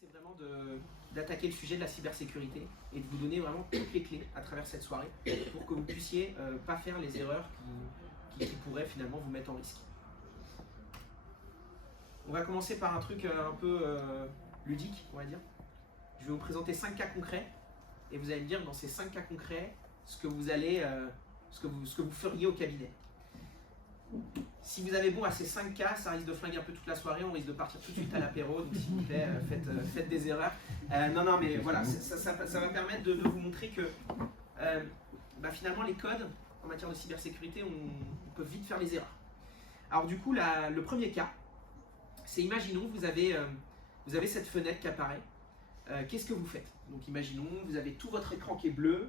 c'est vraiment d'attaquer le sujet de la cybersécurité et de vous donner vraiment toutes les clés à travers cette soirée pour que vous puissiez pas faire les erreurs qui pourraient finalement vous mettre en risque. On va commencer par un truc un peu ludique, on va dire. Je vais vous présenter 5 cas concrets et vous allez me dire dans ces 5 cas concrets ce que vous feriez au cabinet. Si vous avez bon à ces 5 cas, ça risque de flinguer un peu toute la soirée, on risque de partir tout de suite à l'apéro, donc s'il vous plaît, faites des erreurs. Non, mais voilà, ça va permettre de vous montrer que finalement les codes en matière de cybersécurité, on peut vite faire les erreurs. Alors du coup, le premier cas, c'est imaginons vous avez cette fenêtre qui apparaît. Qu'est-ce que vous faites? Donc imaginons, vous avez tout votre écran qui est bleu,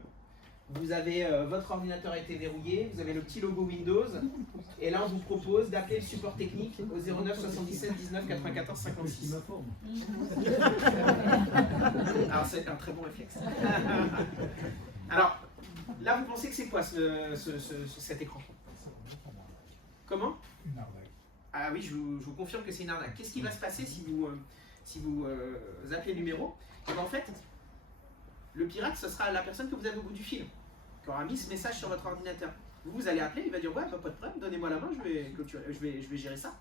vous avez votre ordinateur a été verrouillé, vous avez le petit logo Windows, et là on vous propose d'appeler le support technique au 09 77 19 94 56. Alors c'est un très bon réflexe. Alors là vous pensez que c'est quoi cet écran? Comment? Une arnaque. Ah oui, je vous confirme que c'est une arnaque. Qu'est-ce qui va se passer si vous appelez le numéro? Et bien en fait, le pirate, ce sera la personne que vous avez au bout du fil, qui aura mis ce message sur votre ordinateur. Vous allez appeler, il va dire ouais, pas de problème, donnez-moi la main, je vais gérer ça.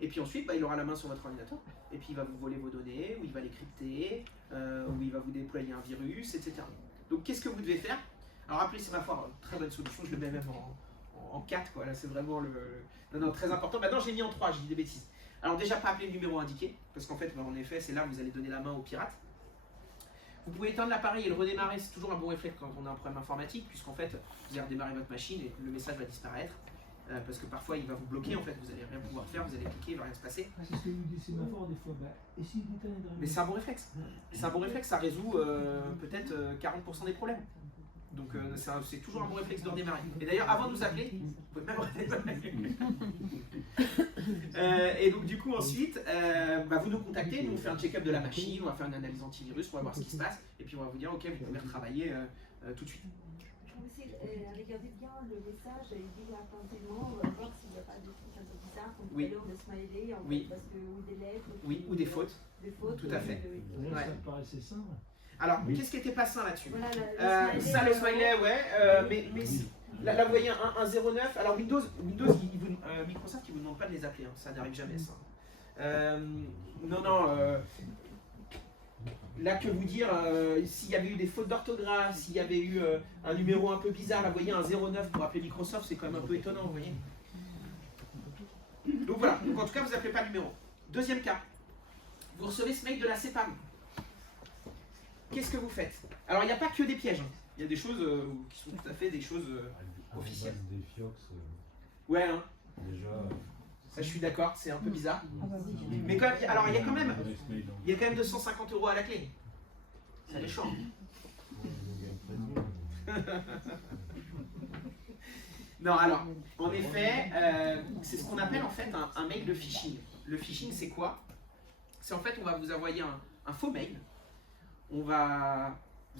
Et puis ensuite, il aura la main sur votre ordinateur, et puis il va vous voler vos données, ou il va les crypter, ou il va vous déployer un virus, etc. Donc qu'est-ce que vous devez faire? Alors appelez, c'est ma foi, très bonne solution, je le mets même en 4, quoi. Là c'est vraiment non, très important. Maintenant j'ai mis en 3, j'ai dit des bêtises. Alors déjà, pas appeler le numéro indiqué, parce qu'en fait, en effet, c'est là où vous allez donner la main au pirate. Vous pouvez éteindre l'appareil et le redémarrer, c'est toujours un bon réflexe quand on a un problème informatique, puisqu'en fait, vous allez redémarrer votre machine et le message va disparaître, parce que parfois il va vous bloquer, en fait, vous n'allez rien pouvoir faire, vous allez cliquer, il ne va rien se passer. C'est ce que vous dites, c'est ma force des fois. Et si vous éteignez de Mais c'est un bon réflexe. C'est un bon réflexe, ça résout peut-être 40% des problèmes. Donc c'est toujours un bon réflexe de redémarrer. Et d'ailleurs, avant de nous appeler, vous pouvez même redémarrer. Et donc du coup ensuite, vous nous contactez, nous on fait un check-up de la machine, on va faire une analyse antivirus, on va voir ce qui se passe, et puis on va vous dire ok, vous pouvez retravailler tout de suite. Vous aussi regardez bien le message et dites attentivement, voir s'il n'y a pas de trucs un peu bizarres, comme tout à l'heure de smiley, en fait, parce que, ou des lettres. Oui, ou des fautes. Des fautes. Tout à fait. Ça me paraissait simple. Alors, qu'est-ce qui était pas sain là-dessus? Voilà, le smiley, ouais, mais là vous voyez un 09. Alors Windows Microsoft il vous demande pas de les appeler, hein, ça n'arrive jamais ça. Là que vous dire, s'il y avait eu des fautes d'orthographe, s'il y avait eu un numéro un peu bizarre, là vous voyez un 09 pour appeler Microsoft, c'est quand même un peu étonnant, vous voyez. Donc voilà, donc en tout cas vous appelez pas le numéro. Deuxième cas, vous recevez ce mail de la CEPAM. Qu'est-ce que vous faites? Alors il n'y a pas que des pièges, hein. Il y a des choses qui sont tout à fait des choses officielles. Des fiox. Ouais, hein. Déjà. Ça je suis d'accord, c'est un peu bizarre. Mais quand même, alors il y a quand même 250 € à la clé. Ça les change. Non, alors, en effet, c'est ce qu'on appelle en fait un mail de phishing. Le phishing, c'est quoi? C'est en fait, on va vous envoyer un faux mail. Vous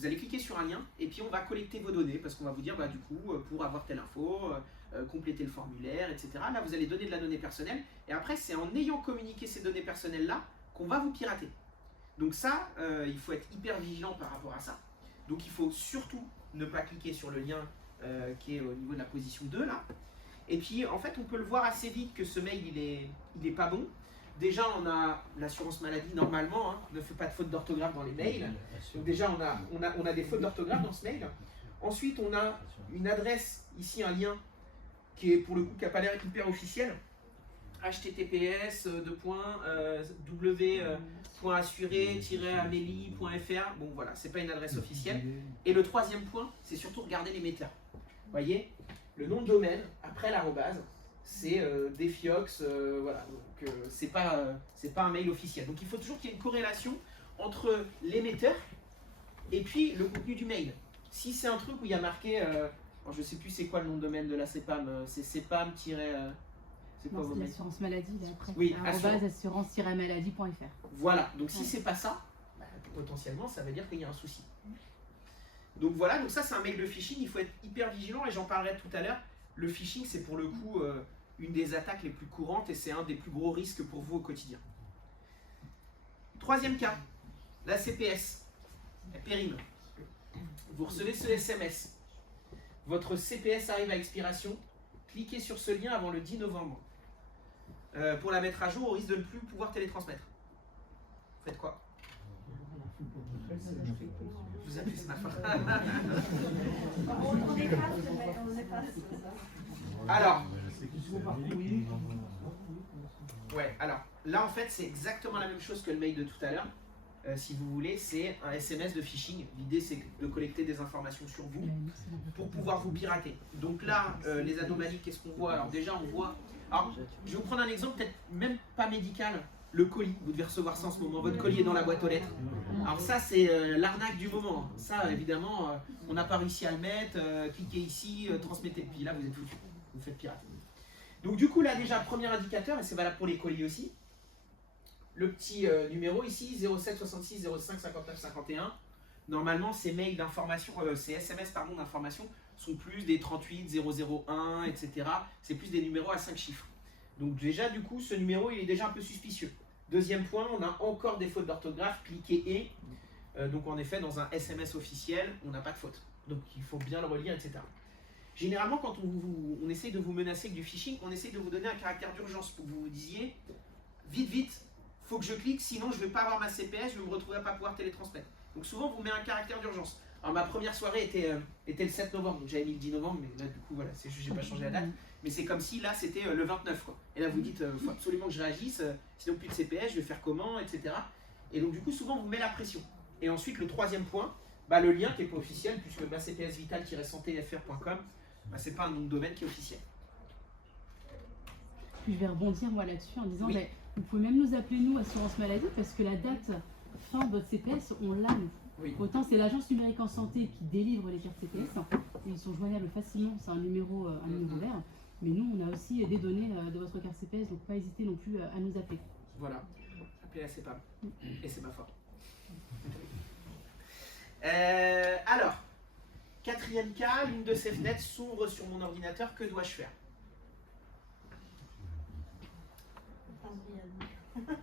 allez cliquer sur un lien et puis on va collecter vos données parce qu'on va vous dire, du coup, pour avoir telle info, compléter le formulaire, etc. Là, vous allez donner de la donnée personnelle et après, c'est en ayant communiqué ces données personnelles-là qu'on va vous pirater. Donc ça, il faut être hyper vigilant par rapport à ça. Donc il faut surtout ne pas cliquer sur le lien qui est au niveau de la position 2 là. Et puis en fait on peut le voir assez vite que ce mail il est pas bon. Déjà on a l'assurance maladie normalement, hein, ne fait pas de faute d'orthographe dans les mails. Donc déjà on a des fautes d'orthographe dans ce mail. Ensuite on a une adresse, ici un lien qui est pour le coup qui n'a pas l'air hyper officiel. https://w.assuré-amélie.fr. Bon voilà, c'est pas une adresse officielle. Et le troisième point, c'est surtout regarder l'émetteur. Vous voyez, le nom de domaine après l'arrobase, c'est des fiox, voilà. Donc c'est pas un mail officiel. Donc il faut toujours qu'il y ait une corrélation entre l'émetteur et puis le contenu du mail. Si c'est un truc où il y a marqué, je sais plus c'est quoi le nom de domaine de la CEPAM, c'est CEPAM- c'est quoi vos mails? Assurance maladie, là, après. Oui, assurance-maladie.fr. Voilà, donc si c'est pas ça, potentiellement ça veut dire qu'il y a un souci. Donc voilà, donc ça c'est un mail de phishing, il faut être hyper vigilant et j'en parlerai tout à l'heure. Le phishing c'est pour le coup une des attaques les plus courantes et c'est un des plus gros risques pour vous au quotidien. Troisième cas, la CPS, elle périme. Vous recevez ce SMS. Votre CPS arrive à expiration. Cliquez sur ce lien avant le 10 novembre. Pour la mettre à jour, au risque de ne plus pouvoir télétransmettre. Faites quoi? Vous appuyez sur la fin. On efface. Alors, ouais, alors là en fait c'est exactement la même chose que le mail de tout à l'heure. Si vous voulez, c'est un SMS de phishing. L'idée c'est de collecter des informations sur vous pour pouvoir vous pirater. Donc là, les anomalies, qu'est-ce qu'on voit? Alors déjà on voit... Alors, je vais vous prendre un exemple, peut-être même pas médical. Le colis, vous devez recevoir ça en ce moment. Votre colis est dans la boîte aux lettres. Alors ça c'est l'arnaque du moment. Ça évidemment, on n'a pas réussi à le mettre. Cliquez ici, transmettez. Puis là vous êtes foutu. Vous faites pirater. Donc du coup là déjà premier indicateur, et c'est valable pour les colis aussi. Le petit numéro ici, 07 66 05 59 51. Normalement, ces mails d'information, ces SMS pardon d'information sont plus des 38 001, etc. C'est plus des numéros à 5 chiffres. Donc déjà, du coup, ce numéro, il est déjà un peu suspicieux. Deuxième point, on a encore des fautes d'orthographe. Cliquez et. Donc en effet, dans un SMS officiel, on n'a pas de faute. Donc il faut bien le relire, etc. Généralement, quand on essaye de vous menacer avec du phishing, on essaye de vous donner un caractère d'urgence pour que vous vous disiez vite, vite, faut que je clique, sinon je ne vais pas avoir ma CPS, je vais me retrouver à ne pas pouvoir télétransmettre. Donc souvent, on vous met un caractère d'urgence. Alors ma première soirée était le 7 novembre, donc j'avais mis le 10 novembre, mais là du coup, voilà, c'est juste, j'ai pas changé la date. Mais c'est comme si là, c'était le 29, quoi. Et là, vous dites, faut absolument que je réagisse, sinon plus de CPS, je vais faire comment, etc. Et donc du coup, souvent, on vous met la pression. Et ensuite, le troisième point, bah, le lien qui n'est pas officiel, puisque bah, cpsvital-santéfr.com, bah, c'est pas un nom de domaine qui est officiel. Je vais rebondir moi là-dessus en disant, Oui. mais vous pouvez même nous appeler nous Assurance Maladie parce que la date fin de votre CPS, on l'a nous. Oui. Autant c'est l'agence numérique en santé qui délivre les cartes CPS, et ils sont joignables facilement, c'est un numéro vert. Mais nous, on a aussi des données de votre carte CPS, donc pas hésiter non plus à nous appeler. Voilà, appelez la CEPAM. Et c'est pas fort. Alors, quatrième cas, l'une de ces fenêtres s'ouvre sur mon ordinateur, que dois-je faire?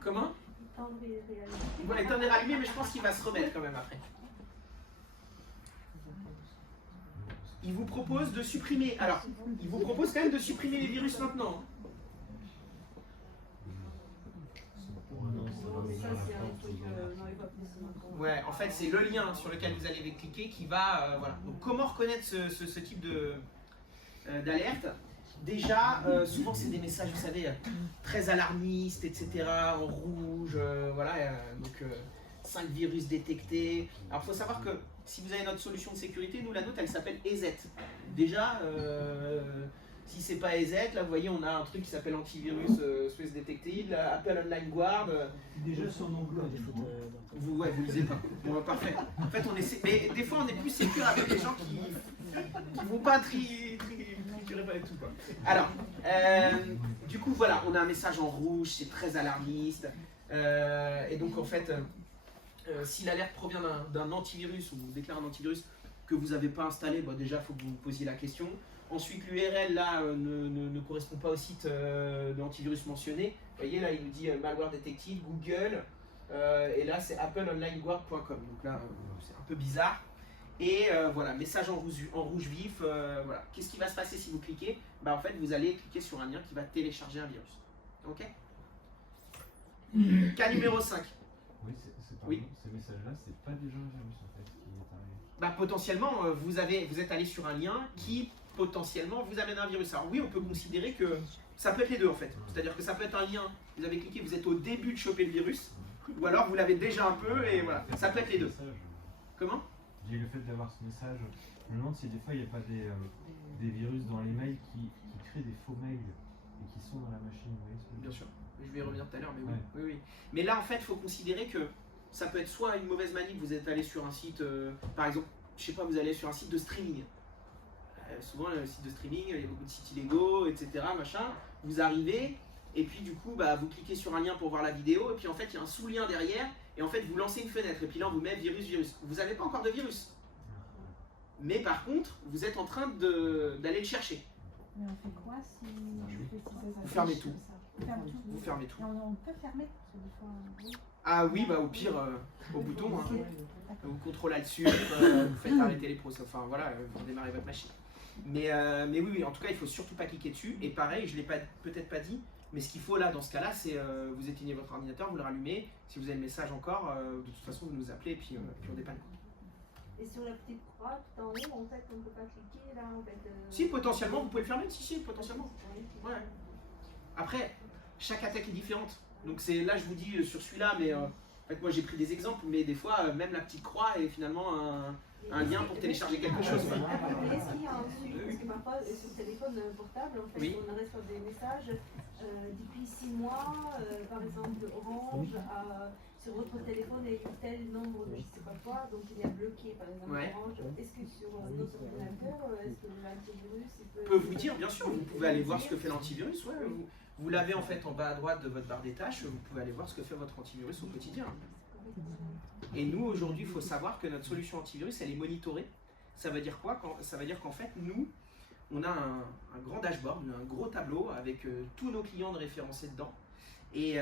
Comment? Bon, l'étendre est rallumé, mais je pense qu'il va se remettre quand même après. Il vous propose de supprimer. Alors, il vous propose quand même de supprimer les virus maintenant. Ouais, en fait, c'est le lien sur lequel vous allez cliquer qui va. Voilà. Donc, comment reconnaître ce type d'alerte? Déjà, souvent c'est des messages, vous savez, très alarmistes, etc., en rouge, voilà, donc 5 virus détectés. Alors il faut savoir que si vous avez notre solution de sécurité, nous la nôtre elle s'appelle EZ. Déjà, si c'est pas EZ, là vous voyez on a un truc qui s'appelle antivirus Swiss Detected, Apple Online Guard. Déjà son anglais. Vous lisez pas. Bon, parfait. En fait on essaie, mais des fois on est plus sécure avec des gens qui vont pas triturer pas du tout quoi. Alors, du coup voilà, on a un message en rouge, c'est très alarmiste. Et donc en fait, si l'alerte provient d'un antivirus ou vous déclare un antivirus que vous n'avez pas installé, bah, déjà il faut que vous vous posiez la question. Ensuite l'URL là ne correspond pas au site de l'antivirus mentionné. Vous voyez là il nous dit malware detected, Google, et là c'est appleonlineguard.com. Donc là c'est un peu bizarre. Et voilà, message en rouge vif, voilà. Qu'est-ce qui va se passer si vous cliquez? Bah, en fait, vous allez cliquer sur un lien qui va télécharger un virus. Ok? Cas numéro 5. Oui, ces messages-là, c'est pas déjà un virus en fait qui est arrivé. Bah, potentiellement, vous êtes allé sur un lien qui potentiellement vous amène un virus. Alors oui, on peut considérer que ça peut être les deux en fait. C'est-à-dire que ça peut être un lien, vous avez cliqué, vous êtes au début de choper le virus, ou alors vous l'avez déjà un peu et voilà. Ça peut être les deux. Comment? J'ai le fait d'avoir ce message. Je me demande si des fois il n'y a pas des virus dans les mails qui créent des faux mails et qui sont dans la machine. Vous voyez ce que je veux dire? Bien sûr, je vais y revenir tout à l'heure, mais oui, Ouais. oui. Mais là, en fait, il faut considérer que ça peut être soit une mauvaise manip, vous êtes allé sur un site, par exemple, je sais pas, vous allez sur un site de streaming. Souvent, le site de streaming, il y a beaucoup de sites illégaux, etc., machin. Vous arrivez, et puis du coup, bah, vous cliquez sur un lien pour voir la vidéo, et puis en fait, il y a un sous-lien derrière, et en fait, vous lancez une fenêtre, et puis là, on vous met virus. Vous n'avez pas encore de virus. Mais par contre, vous êtes en train d'aller le chercher. Mais on fait quoi si Vous fermez tout. On ferme tout. Vous fermez tout. Et on peut fermer parce que des fois, oui. Ah oui, bah au pire, au bouton, hein. Vous contrôlez Alt-Sup, vous faites arrêter les procès, enfin voilà, vous démarrez votre machine. Mais oui, en tout cas, il ne faut surtout pas cliquer dessus. Et pareil, je ne l'ai peut-être pas dit, mais ce qu'il faut là, dans ce cas-là, c'est vous éteignez votre ordinateur, vous le rallumez. Si vous avez le message encore, de toute façon, vous nous appelez et puis on dépanne. Et sur la petite croix, tout en haut, en fait, on ne peut pas cliquer là, en fait. Si, potentiellement, vous pouvez le fermer. Si, potentiellement. Ouais. Ouais. Après, chaque attaque est différente. Donc c'est là, je vous dis sur celui-là, mais en fait, moi j'ai pris des exemples, mais des fois, même la petite croix est finalement un lien pour télécharger quelque chose. Ouais. Mais est-ce qu'il y a un suivi? Parce que parfois, sur le téléphone portable, en fait, Oui. on reçoit des messages depuis 6 mois, par exemple, Orange sur votre téléphone a eu tel nombre de je sais pas quoi, donc il y a bloqué, par exemple, Ouais. Orange. Est-ce que sur notre ordinateur, est-ce que l'antivirus Peut vous dire, bien sûr, vous pouvez aller voir ce que fait l'antivirus. Ouais. Vous l'avez en fait en bas à droite de votre barre des tâches, vous pouvez aller voir ce que fait votre antivirus au quotidien. Et nous, aujourd'hui, il faut savoir que notre solution antivirus, elle est monitorée. Ça veut dire quoi? Ça veut dire qu'en fait, nous, on a un grand dashboard, un gros tableau avec tous nos clients de référencés dedans. Et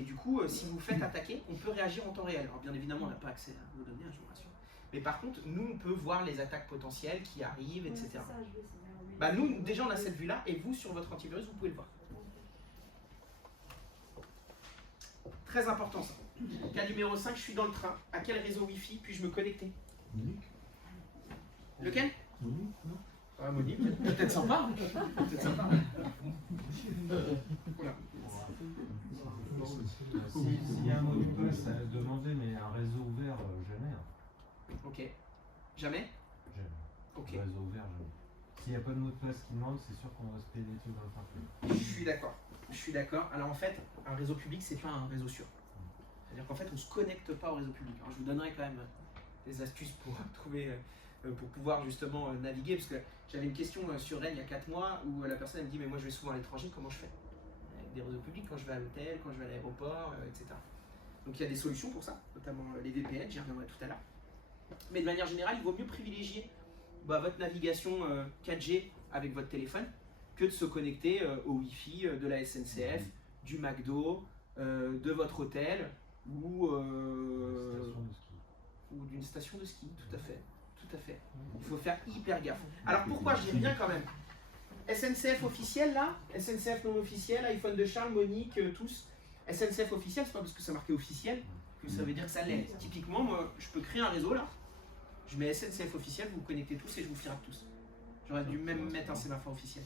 du coup, si vous faites attaquer, on peut réagir en temps réel. Alors bien évidemment, on n'a pas accès à vos données, je vous rassure. Mais par contre, nous, on peut voir les attaques potentielles qui arrivent, etc. Ouais, ça, je veux savoir, mais- Bah nous, déjà, on a cette vue-là, et vous, sur votre antivirus, vous pouvez le voir. Très important ça. Cas numéro 5, je suis dans le train. À quel réseau Wi-Fi puis-je me connecter? Monique? Lequel? Monique, non? Ah, Monique, peut-être sympa. Peut-être sympa. Oula. S'il y a un mot de passe à demander, mais un réseau ouvert, jamais. Hein. Ok. Jamais? Jamais. Ok. Réseau ouvert, jamais. S'il n'y a pas de mot de passe qui demande, c'est sûr qu'on va se payer des trucs dans le parcours. Je suis d'accord. Je suis d'accord. Alors en fait, un réseau public, c'est pas un réseau sûr. C'est-à-dire qu'en fait, on ne se connecte pas au réseau public. Alors je vous donnerai quand même des astuces pour trouver, pour pouvoir justement naviguer, parce que j'avais une question sur Rennes il y a 4 mois où la personne elle me dit mais moi je vais souvent à l'étranger, comment je fais? Avec des réseaux publics, quand je vais à l'hôtel, quand je vais à l'aéroport, etc. Donc il y a des solutions pour ça, notamment les VPN, j'y reviendrai tout à l'heure. Mais de manière générale, il vaut mieux privilégier votre navigation 4G avec votre téléphone que de se connecter au Wi-Fi de la SNCF, du McDo, de votre hôtel ou d'une station de ski. Tout à fait, tout à fait. Il faut faire hyper gaffe. Alors pourquoi je dis rien quand même? SNCF officiel là, SNCF non officiel, iPhone de Charles, Monique, tous. SNCF officiel, c'est pas parce que ça marqué officiel que ça veut dire que ça l'est. Typiquement, moi, je peux créer un réseau là. Je mets SNCF officiel, vous vous connectez tous et je vous pirate tous. J'aurais dû même mettre un sémaphore officiel.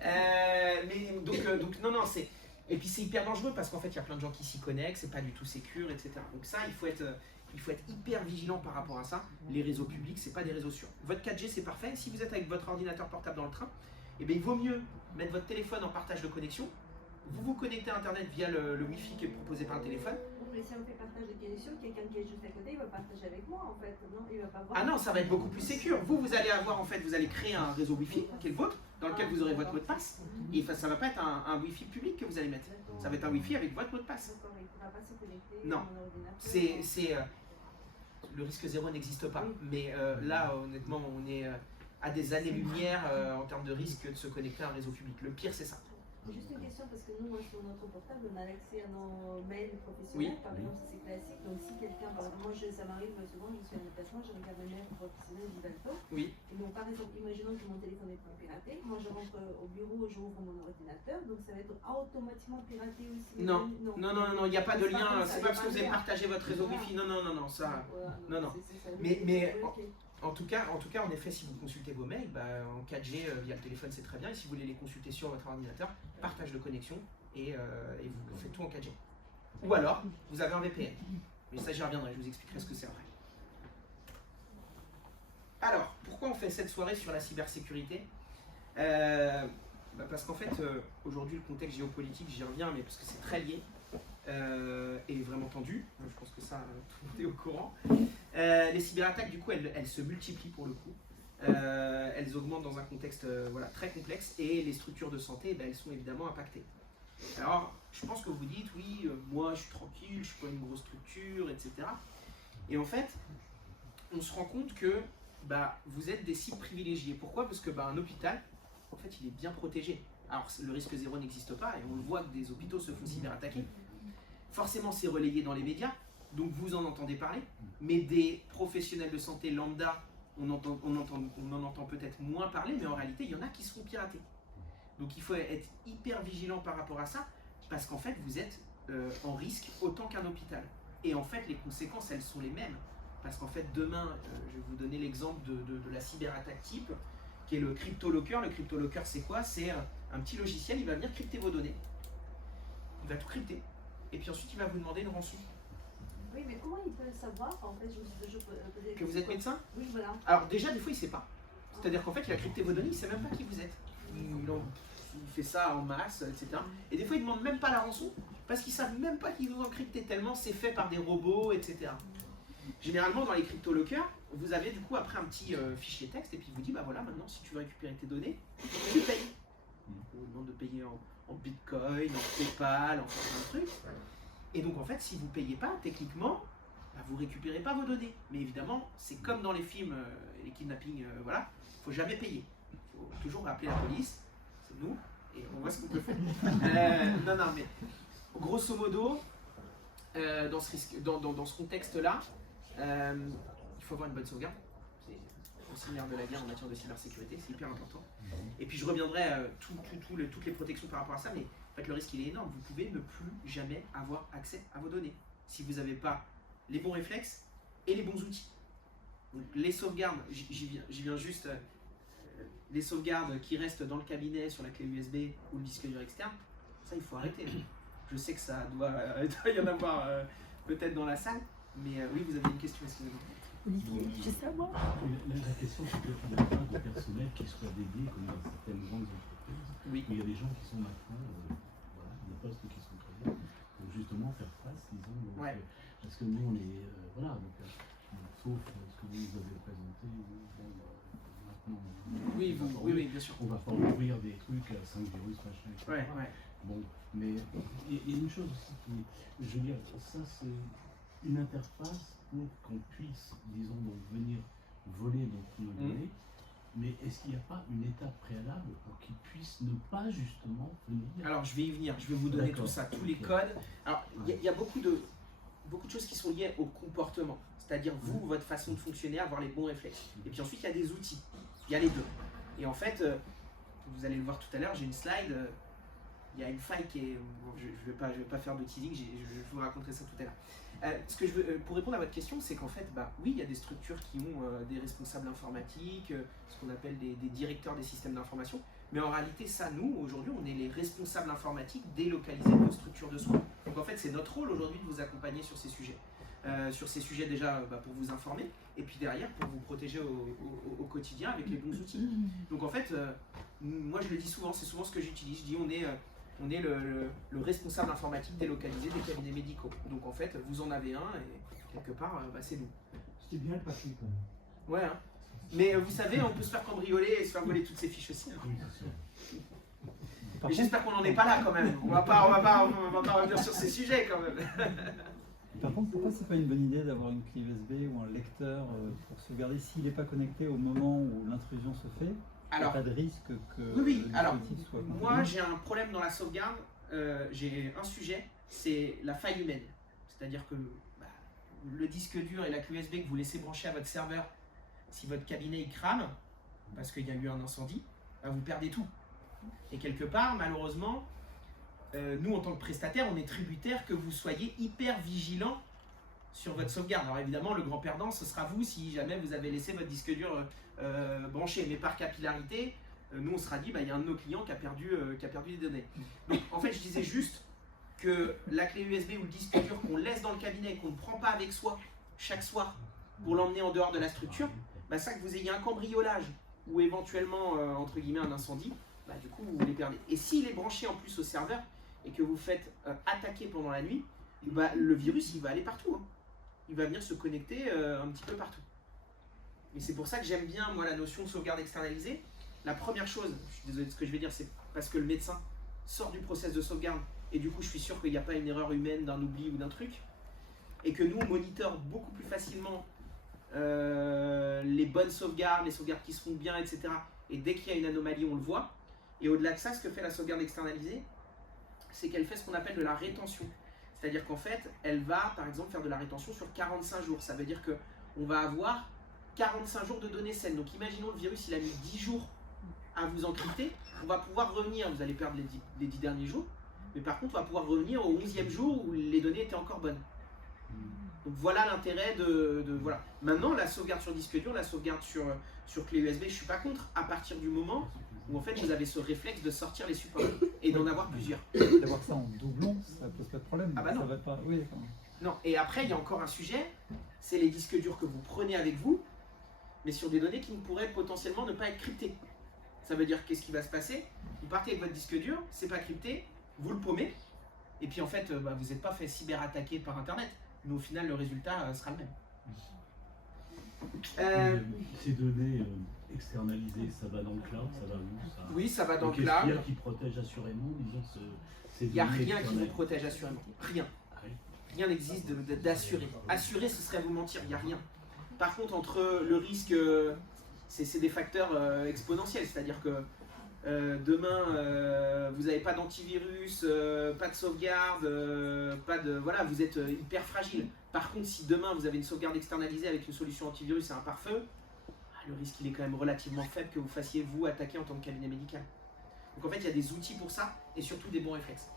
Mais donc non, c'est... Et puis c'est hyper dangereux parce qu'en fait, il y a plein de gens qui s'y connectent, c'est pas du tout sécure, etc. Donc ça, il faut être hyper vigilant par rapport à ça. Les réseaux publics, c'est pas des réseaux sûrs. Votre 4G, c'est parfait. Si vous êtes avec votre ordinateur portable dans le train, eh bien, il vaut mieux mettre votre téléphone en partage de connexion. Vous vous connectez à Internet via le Wi-Fi qui est proposé par le téléphone. Mais si on fait partage de connexion, quelqu'un qui est juste à côté, il va partager avec moi en fait. Non, il va pas voir. Ah non, ça va être beaucoup plus sécure. Vous allez avoir en fait, vous allez créer un réseau Wi-Fi qui est le vôtre, dans lequel vous aurez votre mot de passe. Et ça va pas être un Wi-Fi public que vous allez mettre. Ça va être un Wi-Fi avec votre mot de passe. D'accord, il ne pourra pas se connecter Non. à mon ordinateur. Le risque zéro n'existe pas. Mais là, honnêtement, on est à des années-lumière en termes de risque de se connecter à un réseau public. Le pire, c'est ça. Juste une question, parce que nous, sur notre portable, on a accès à nos mails Oui. professionnels, par exemple, ça, c'est classique. Donc si quelqu'un, par exemple, ça m'arrive souvent, je suis en déplacement, je regarde mes mails professionnels du balcon. Oui. Et donc par exemple, imaginons que mon téléphone est pas piraté, moi je rentre au bureau, j'ouvre mon ordinateur, donc ça va être automatiquement piraté aussi. Non, il n'y a pas de lien. C'est pas parce que vous avez pas partagé votre réseau Wi-Fi. Non, ça. Voilà, non. c'est ça. Mais Ok. En tout cas, en effet, si vous consultez vos mails, en 4G via le téléphone, c'est très bien. Et si vous voulez les consulter sur votre ordinateur, partage de connexion et vous faites tout en 4G. Ou alors, vous avez un VPN. Mais ça, j'y reviendrai, je vous expliquerai ce que c'est après. Alors, pourquoi on fait cette soirée sur la cybersécurité? Parce qu'en fait, aujourd'hui, le contexte géopolitique, j'y reviens, mais parce que c'est très lié et vraiment tendu. Je pense que ça, tout le monde est au courant. Les cyberattaques, du coup, elles se multiplient pour le coup. Elles augmentent dans un contexte très complexe et les structures de santé, elles sont évidemment impactées. Alors, je pense que vous dites, oui, moi je suis tranquille, je ne suis pas une grosse structure, etc. Et en fait, on se rend compte que vous êtes des cibles privilégiées. Pourquoi? Parce que un hôpital, en fait, il est bien protégé. Alors, le risque zéro n'existe pas et on le voit que des hôpitaux se font cyberattaquer. forcément c'est relayé dans les médias, donc vous en entendez parler, mais des professionnels de santé lambda, on en entend peut-être moins parler, mais en réalité il y en a qui se font pirater. Donc il faut être hyper vigilant par rapport à ça, parce qu'en fait vous êtes en risque autant qu'un hôpital. Et en fait les conséquences elles sont les mêmes, parce qu'en fait demain, je vais vous donner l'exemple de la cyberattaque type, qui est le CryptoLocker. Le CryptoLocker c'est quoi? C'est un petit logiciel, il va venir crypter vos données, il va tout crypter, et puis ensuite il va vous demander une rançon. Oui, mais comment il peut savoir, en fait, Que vous êtes médecin? Oui, voilà. Alors déjà des fois il sait pas, c'est-à-dire qu'en fait il a crypté vos données, il sait même pas qui vous êtes. Il fait ça en masse, etc. Et des fois ils demandent même pas la rançon, parce qu'ils savent même pas qu'ils vous ont crypté, tellement c'est fait par des robots, etc. Généralement dans les CryptoLockers, vous avez du coup après un petit fichier texte, et puis il vous dit bah voilà, maintenant si tu veux récupérer tes données, tu payes. On vous demande de payer en Bitcoin, en PayPal, en plein de trucs. Et donc en fait si vous payez pas, techniquement, bah, vous récupérez pas vos données. Mais évidemment, c'est comme dans les films, les kidnappings, voilà, faut jamais payer. Faut toujours appeler la police, c'est nous, et on voit ce qu'on peut faire. Non, mais grosso modo, dans ce contexte-là, il faut avoir une bonne sauvegarde. C'est aussi l'ère de la guerre en matière de cybersécurité, c'est hyper important. Et puis je reviendrai toutes les protections par rapport à ça, mais en fait le risque il est énorme. Vous pouvez ne plus jamais avoir accès à vos données si vous n'avez pas les bons réflexes et les bons outils. Donc les sauvegardes, j'y viens juste, les sauvegardes qui restent dans le cabinet sur la clé USB ou le disque dur externe, ça il faut arrêter. Je sais que ça doit y en avoir peut-être dans la salle, mais oui, vous avez une question, excusez-moi. Olivier, je sais moi. La question, c'est qu'il n'y a pas de personnel qui soit dédié, comme dans certaines grandes entreprises. Oui. Il y a des gens qui sont maintenant, voilà, des postes qui sont très bien, pour justement faire face, disons. Donc, Ouais. parce que nous, on est. Voilà, donc, sauf ce que vous avez présenté, bon, maintenant. Oui, bien sûr. On va pas ouvrir des trucs à 5 virus, machin, etc. Ouais. Bon, mais il y a une chose aussi qui, je veux dire, ça c'est une interface pour qu'on puisse, disons, donc venir voler nos données, mais est-ce qu'il n'y a pas une étape préalable pour qu'ils puissent ne pas justement venir? Alors je vais y venir, je vais vous donner tout ça, tous les codes. Alors il y a beaucoup de choses qui sont liées au comportement, c'est-à-dire vous, votre façon de fonctionner, avoir les bons réflexes. Et puis ensuite il y a des outils, il y a les deux. Et en fait, vous allez le voir tout à l'heure, j'ai une slide. Il y a une faille qui est. Bon, je ne vais pas faire de teasing, je vous raconterai ça tout à l'heure. Ce que je veux, pour répondre à votre question, c'est qu'en fait, oui, il y a des structures qui ont des responsables informatiques, ce qu'on appelle des directeurs des systèmes d'information. Mais en réalité, ça, nous, aujourd'hui, on est les responsables informatiques délocalisés de nos structures de soins. Donc en fait, c'est notre rôle aujourd'hui de vous accompagner sur ces sujets. Sur ces sujets déjà pour vous informer, et puis derrière pour vous protéger au quotidien avec les bons outils. Donc en fait, moi je le dis souvent, c'est souvent ce que j'utilise, je dis on est le responsable informatique délocalisé des cabinets médicaux. Donc en fait, vous en avez un et quelque part, c'est nous. C'était bien le papier quand même. Ouais, hein. Mais vous savez, on peut se faire cambrioler et se faire voler toutes ces fiches aussi. Hein. Oui, c'est sûr. Mais j'espère qu'on n'en est pas là quand même. On va pas revenir sur ces sujets quand même. Par contre, pourquoi c'est pas une bonne idée d'avoir une clé USB ou un lecteur pour sauvegarder s'il n'est pas connecté au moment où l'intrusion se fait? Il n'y a pas de risque que oui. le Alors, dispositif soit contaminé. moi j'ai un problème dans la sauvegarde, j'ai un sujet, c'est la faille humaine. C'est-à-dire que le disque dur et la clé USB que vous laissez brancher à votre serveur, si votre cabinet il crame, parce qu'il y a eu un incendie, vous perdez tout. Et quelque part, malheureusement, nous en tant que prestataire, on est tributaire que vous soyez hyper vigilant sur votre sauvegarde. Alors évidemment, le grand perdant, ce sera vous si jamais vous avez laissé votre disque dur branché. Mais par capillarité, nous on sera dit, il y a un de nos clients qui a perdu des données. Donc en fait, je disais juste que la clé USB ou le disque dur qu'on laisse dans le cabinet et qu'on ne prend pas avec soi chaque soir pour l'emmener en dehors de la structure, ça que vous ayez un cambriolage ou éventuellement entre guillemets un incendie, du coup vous les perdez. Et s'il est branché en plus au serveur et que vous faites attaquer pendant la nuit, le virus il va aller partout. Hein. Il va venir se connecter un petit peu partout. Et c'est pour ça que j'aime bien moi la notion de sauvegarde externalisée. La première chose, je suis désolé de ce que je vais dire, c'est parce que le médecin sort du process de sauvegarde et du coup je suis sûr qu'il n'y a pas une erreur humaine d'un oubli ou d'un truc, et que nous on monitore beaucoup plus facilement les bonnes sauvegardes, les sauvegardes qui se font bien, etc. Et dès qu'il y a une anomalie, on le voit. Et au-delà de ça, ce que fait la sauvegarde externalisée, c'est qu'elle fait ce qu'on appelle de la rétention. C'est-à-dire qu'en fait, elle va par exemple faire de la rétention sur 45 jours. Ça veut dire qu'on va avoir 45 jours de données saines. Donc imaginons le virus, il a mis 10 jours à vous encrypter. On va pouvoir revenir, vous allez perdre les 10 derniers jours, mais par contre on va pouvoir revenir au 11e jour où les données étaient encore bonnes. Donc voilà l'intérêt voilà. Maintenant la sauvegarde sur disque dur, la sauvegarde sur clé USB, je ne suis pas contre, à partir du moment où en fait vous avez ce réflexe de sortir les supports et d'en avoir plusieurs. D'avoir ça en doublon, ça pose pas de problème. Ah bah non. Ça va pas... oui, enfin... Non, et après il y a encore un sujet, c'est les disques durs que vous prenez avec vous, mais sur des données qui ne pourraient potentiellement ne pas être cryptées. Ça veut dire qu'est-ce qui va se passer? Vous partez avec votre disque dur, c'est pas crypté, vous le paumez, et puis en fait vous n'êtes pas fait cyberattaquer par internet, mais au final le résultat sera le même. Ces données externalisées, ça va dans le cloud, ça va où ça? Oui, ça va dans le Qu'est-ce qu'il y a cloud. qui protège assurément, disons, ces Il n'y a données rien qui vous externalisées? protège assurément. Rien. Ah oui. Rien n'existe d'assuré. Assurer, ce serait vous mentir, il n'y a rien. Par contre, entre le risque, c'est des facteurs exponentiels, c'est-à-dire que demain, vous n'avez pas d'antivirus, pas de sauvegarde, voilà, vous êtes hyper fragile. Par contre, si demain vous avez une sauvegarde externalisée avec une solution antivirus et un pare-feu, le risque il est quand même relativement faible que vous fassiez vous attaquer en tant que cabinet médical. Donc en fait, il y a des outils pour ça et surtout des bons réflexes.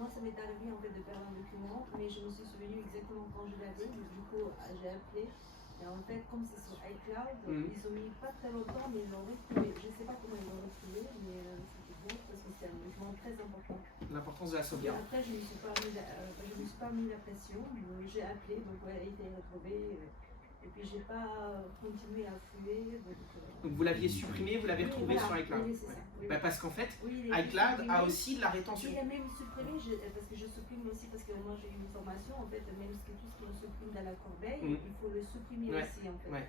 Moi, ça m'est arrivé en fait de perdre un document, mais je me suis souvenu exactement quand je l'avais, donc du coup j'ai appelé. Et en fait, comme c'est sur iCloud, ils ont mis pas très longtemps, mais ils l'ont retrouvé. Je ne sais pas comment ils l'ont retrouvé, mais c'était bien parce que c'est un document très important. L'importance de la sauvegarde. Et après, je ne me suis pas mis la pression, j'ai appelé, donc ouais, elle a été retrouvée. Et puis j'ai pas continué à fouiller. Donc vous l'aviez supprimé, vous l'avez retrouvé voilà, sur iCloud. oui, c'est ça, oui. Bah parce qu'en fait, Oui, iCloud a aussi de la rétention. Il a même supprimé, parce que je supprime aussi, parce que moi j'ai eu une formation, en fait, même tout ce qu'on supprime dans la corbeille, il faut le supprimer aussi, en fait. Ouais.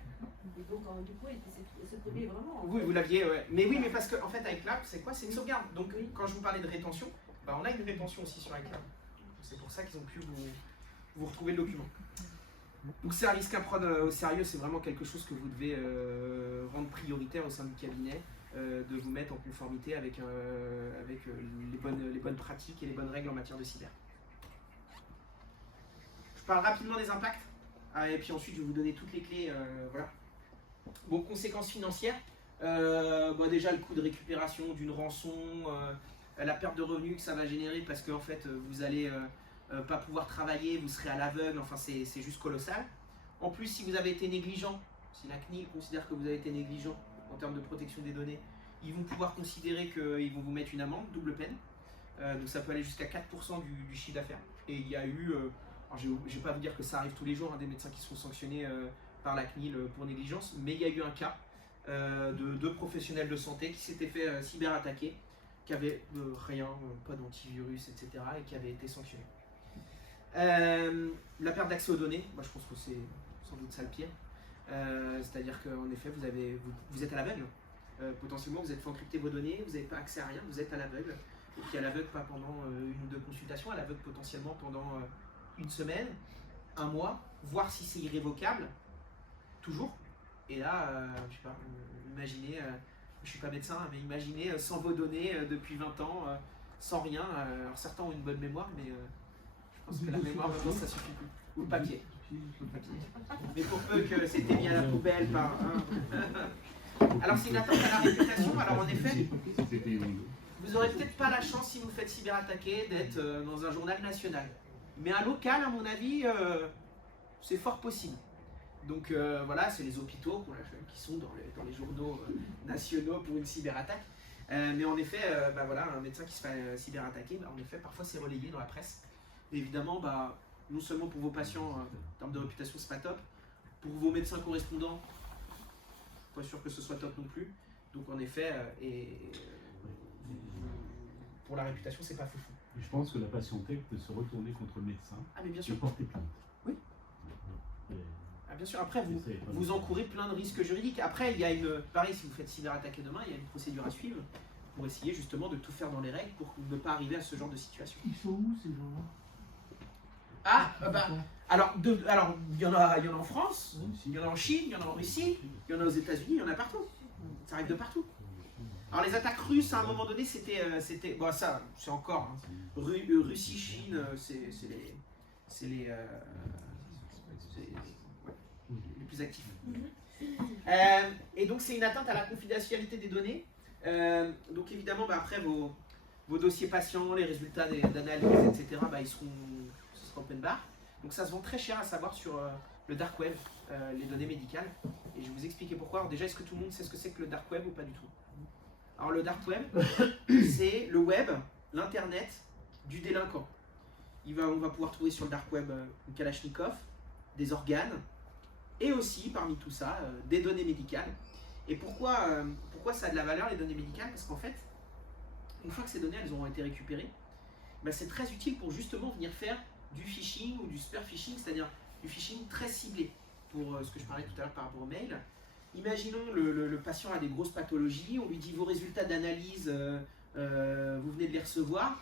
Et donc, du coup, il était supprimé vraiment. Oui, vous l'aviez, ouais. Mais oui, mais parce qu'en fait, iCloud, c'est quoi? C'est une sauvegarde. Donc quand je vous parlais de rétention, bah, on a une rétention aussi sur iCloud. C'est pour ça qu'ils ont pu vous retrouver le document. Donc c'est un risque à prendre au sérieux, c'est vraiment quelque chose que vous devez rendre prioritaire au sein du cabinet, de vous mettre en conformité avec les bonnes pratiques et les bonnes règles en matière de cyber. Je parle rapidement des impacts, et puis ensuite je vais vous donner toutes les clés. Voilà. Bon, conséquences financières, déjà le coût de récupération d'une rançon, la perte de revenus que ça va générer parce que en fait, vous allez pas pouvoir travailler, vous serez à l'aveugle, enfin c'est juste colossal. En plus, si vous avez été négligent, si la CNIL considère que vous avez été négligent en termes de protection des données, ils vont pouvoir considérer qu'ils vont vous mettre une amende, double peine. Donc ça peut aller jusqu'à 4% du chiffre d'affaires. Et il y a eu, alors je ne vais pas vous dire que ça arrive tous les jours, des médecins qui sont sanctionnés par la CNIL pour négligence, mais il y a eu un cas de deux professionnels de santé qui s'étaient fait cyberattaquer, qui avaient rien, pas d'antivirus, etc. et qui avaient été sanctionnés. La perte d'accès aux données, moi je pense que c'est sans doute ça le pire. C'est-à-dire qu'en effet, vous êtes à l'aveugle. Potentiellement, vous êtes fait encrypter vos données, vous n'avez pas accès à rien, vous êtes à l'aveugle. Et puis à l'aveugle, pas pendant une ou deux consultations, à l'aveugle potentiellement pendant une semaine, un mois, voir si c'est irrévocable, toujours. Et là, je sais pas, imaginez, je suis pas médecin, mais imaginez sans vos données depuis 20 ans, sans rien. Alors certains ont une bonne mémoire, mais je pense que la mémoire maintenant ça suffit plus. Ou le papier. Mais pour peu que c'était mis à la poubelle par. Alors c'est une atteinte à la réputation. Alors en effet, vous aurez peut-être pas la chance si vous faites cyberattaquer d'être dans un journal national. Mais un local, à mon avis, c'est fort possible. Donc voilà, c'est les hôpitaux qui sont dans les journaux nationaux pour une cyberattaque. Mais en effet, voilà, un médecin qui se fait cyberattaquer, en effet, parfois c'est relayé dans la presse. Et évidemment, non seulement pour vos patients, en termes de réputation, c'est pas top. Pour vos médecins correspondants, pas sûr que ce soit top non plus. Donc en effet, pour la réputation, c'est pas foufou. Je pense que la patientèle peut se retourner contre le médecin mais bien et sûr. porter plainte. Oui. Bien sûr, après vous encourez plein de risques juridiques. Après, il y a pareil, si vous faites cyberattaquer demain, il y a une procédure à suivre pour essayer justement de tout faire dans les règles pour ne pas arriver à ce genre de situation. Ils sont où ces gens-là? Alors il y en a en France, il y en a en Chine, il y en a en Russie, il y en a aux États-Unis, il y en a partout. Ça arrive de partout. Alors les attaques russes à un moment donné c'était ça c'est encore Russie, Chine, c'est c'est les plus actifs. Et donc c'est une atteinte à la confidentialité des données. Donc évidemment, après vos dossiers patients, les résultats d'analyse, etc., ce sera open bar. Donc ça se vend très cher à savoir sur le dark web, les données médicales. Et je vais vous expliquer pourquoi. Alors déjà, est-ce que tout le monde sait ce que c'est que le dark web ou pas du tout? Alors le dark web, c'est le web, l'internet du délinquant. On va pouvoir trouver sur le dark web une Kalachnikov, des organes, et aussi parmi tout ça, des données médicales. Et pourquoi ça a de la valeur les données médicales? Parce qu'en fait, une fois que ces données elles ont été récupérées, c'est très utile pour justement venir faire du phishing ou du spear phishing, c'est-à-dire du phishing très ciblé, pour ce que je parlais tout à l'heure par rapport au mail. Imaginons le patient a des grosses pathologies, on lui dit vos résultats d'analyse, vous venez de les recevoir.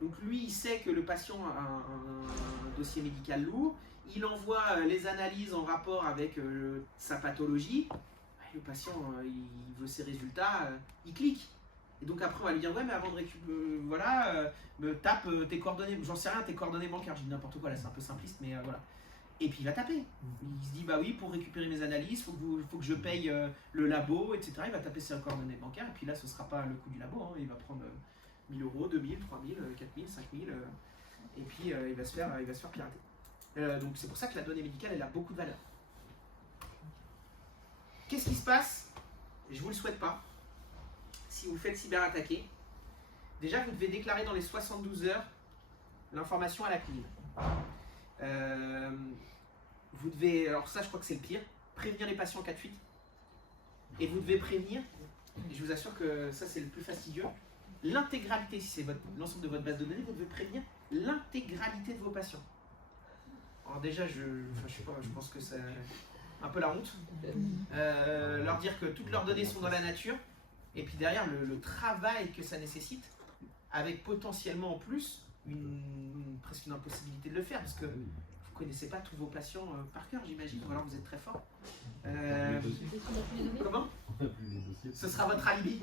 Donc lui, il sait que le patient a un dossier médical lourd, il envoie les analyses en rapport avec sa pathologie. Le patient, il veut ses résultats, il clique. Et donc après, on va lui dire ouais, mais avant de récupérer, tape tes coordonnées, j'en sais rien, tes coordonnées bancaires, je dis n'importe quoi là, c'est un peu simpliste, mais voilà. Et puis il va taper. Il se dit bah oui, pour récupérer mes analyses, faut que je paye le labo, etc. Il va taper ses coordonnées bancaires, et puis là, ce sera pas le coût du labo, hein. Il va prendre 1000 €, 2000, 3000, 4000, 5000, et puis il va se faire pirater. Donc c'est pour ça que la donnée médicale, elle a beaucoup de valeur. Qu'est-ce qui se passe? Je vous le souhaite pas. Si vous faites cyberattaquer, déjà vous devez déclarer dans les 72 heures l'information à la CNIL. Vous devez, alors ça je crois que c'est le pire, prévenir les patients en cas de fuite. Et vous devez prévenir, et je vous assure que ça c'est le plus fastidieux, l'intégralité, si c'est l'ensemble de votre base de données, vous devez prévenir l'intégralité de vos patients. Alors déjà, je sais pas, je pense que c'est un peu la honte. Leur dire que toutes leurs données sont dans la nature, et puis derrière le travail que ça nécessite, avec potentiellement en plus presque une impossibilité de le faire, parce que vous connaissez pas tous vos patients par cœur, j'imagine, ou alors vous êtes très fort. Comment? Ce sera votre alibi.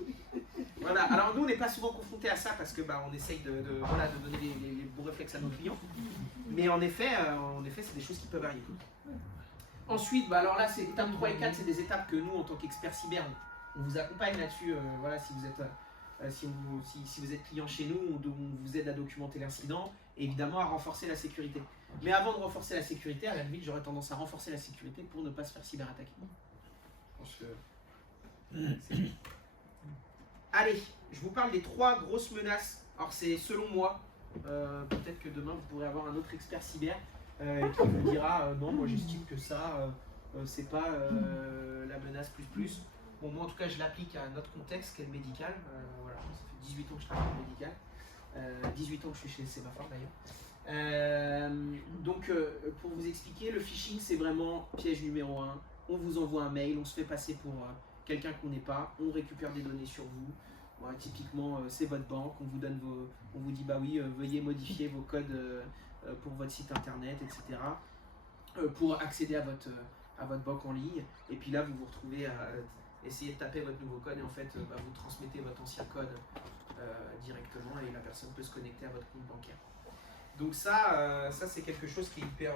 Voilà. Alors nous, on n'est pas souvent confrontés à ça parce que on essaye de donner les bons réflexes à nos clients. Mais en effet, c'est des choses qui peuvent arriver. Ensuite, alors là, c'est étape 3 et 4, c'est des étapes que nous, en tant qu'experts cyber, on vous accompagne là-dessus. Voilà, si vous êtes client chez nous, on vous aide à documenter l'incident et évidemment à renforcer la sécurité. Mais avant de renforcer la sécurité, à la limite, j'aurais tendance à renforcer la sécurité pour ne pas se faire cyberattaquer. Je pense que... Allez, je vous parle des 3 grosses menaces. Alors c'est selon moi, peut-être que demain vous pourrez avoir un autre expert cyber qui vous dira non, moi j'estime que ça, c'est pas la menace plus. Bon, moi en tout cas je l'applique à notre contexte qui est le médical. Voilà, ça fait 18 ans que je travaille dans le médical, 18 ans que je suis chez Sémaphore d'ailleurs. Donc pour vous expliquer, le phishing c'est vraiment piège numéro 1. On vous envoie un mail, on se fait passer pour quelqu'un qu'on n'est pas, on récupère des données sur vous. Voilà, typiquement c'est votre banque, on vous dit bah oui, veuillez modifier vos codes pour votre site internet, etc. Pour accéder à votre banque en ligne. Et puis là vous vous retrouvez à essayer de taper votre nouveau code et en fait vous transmettez votre ancien code directement et la personne peut se connecter à votre compte bancaire. Donc ça c'est quelque chose qui est hyper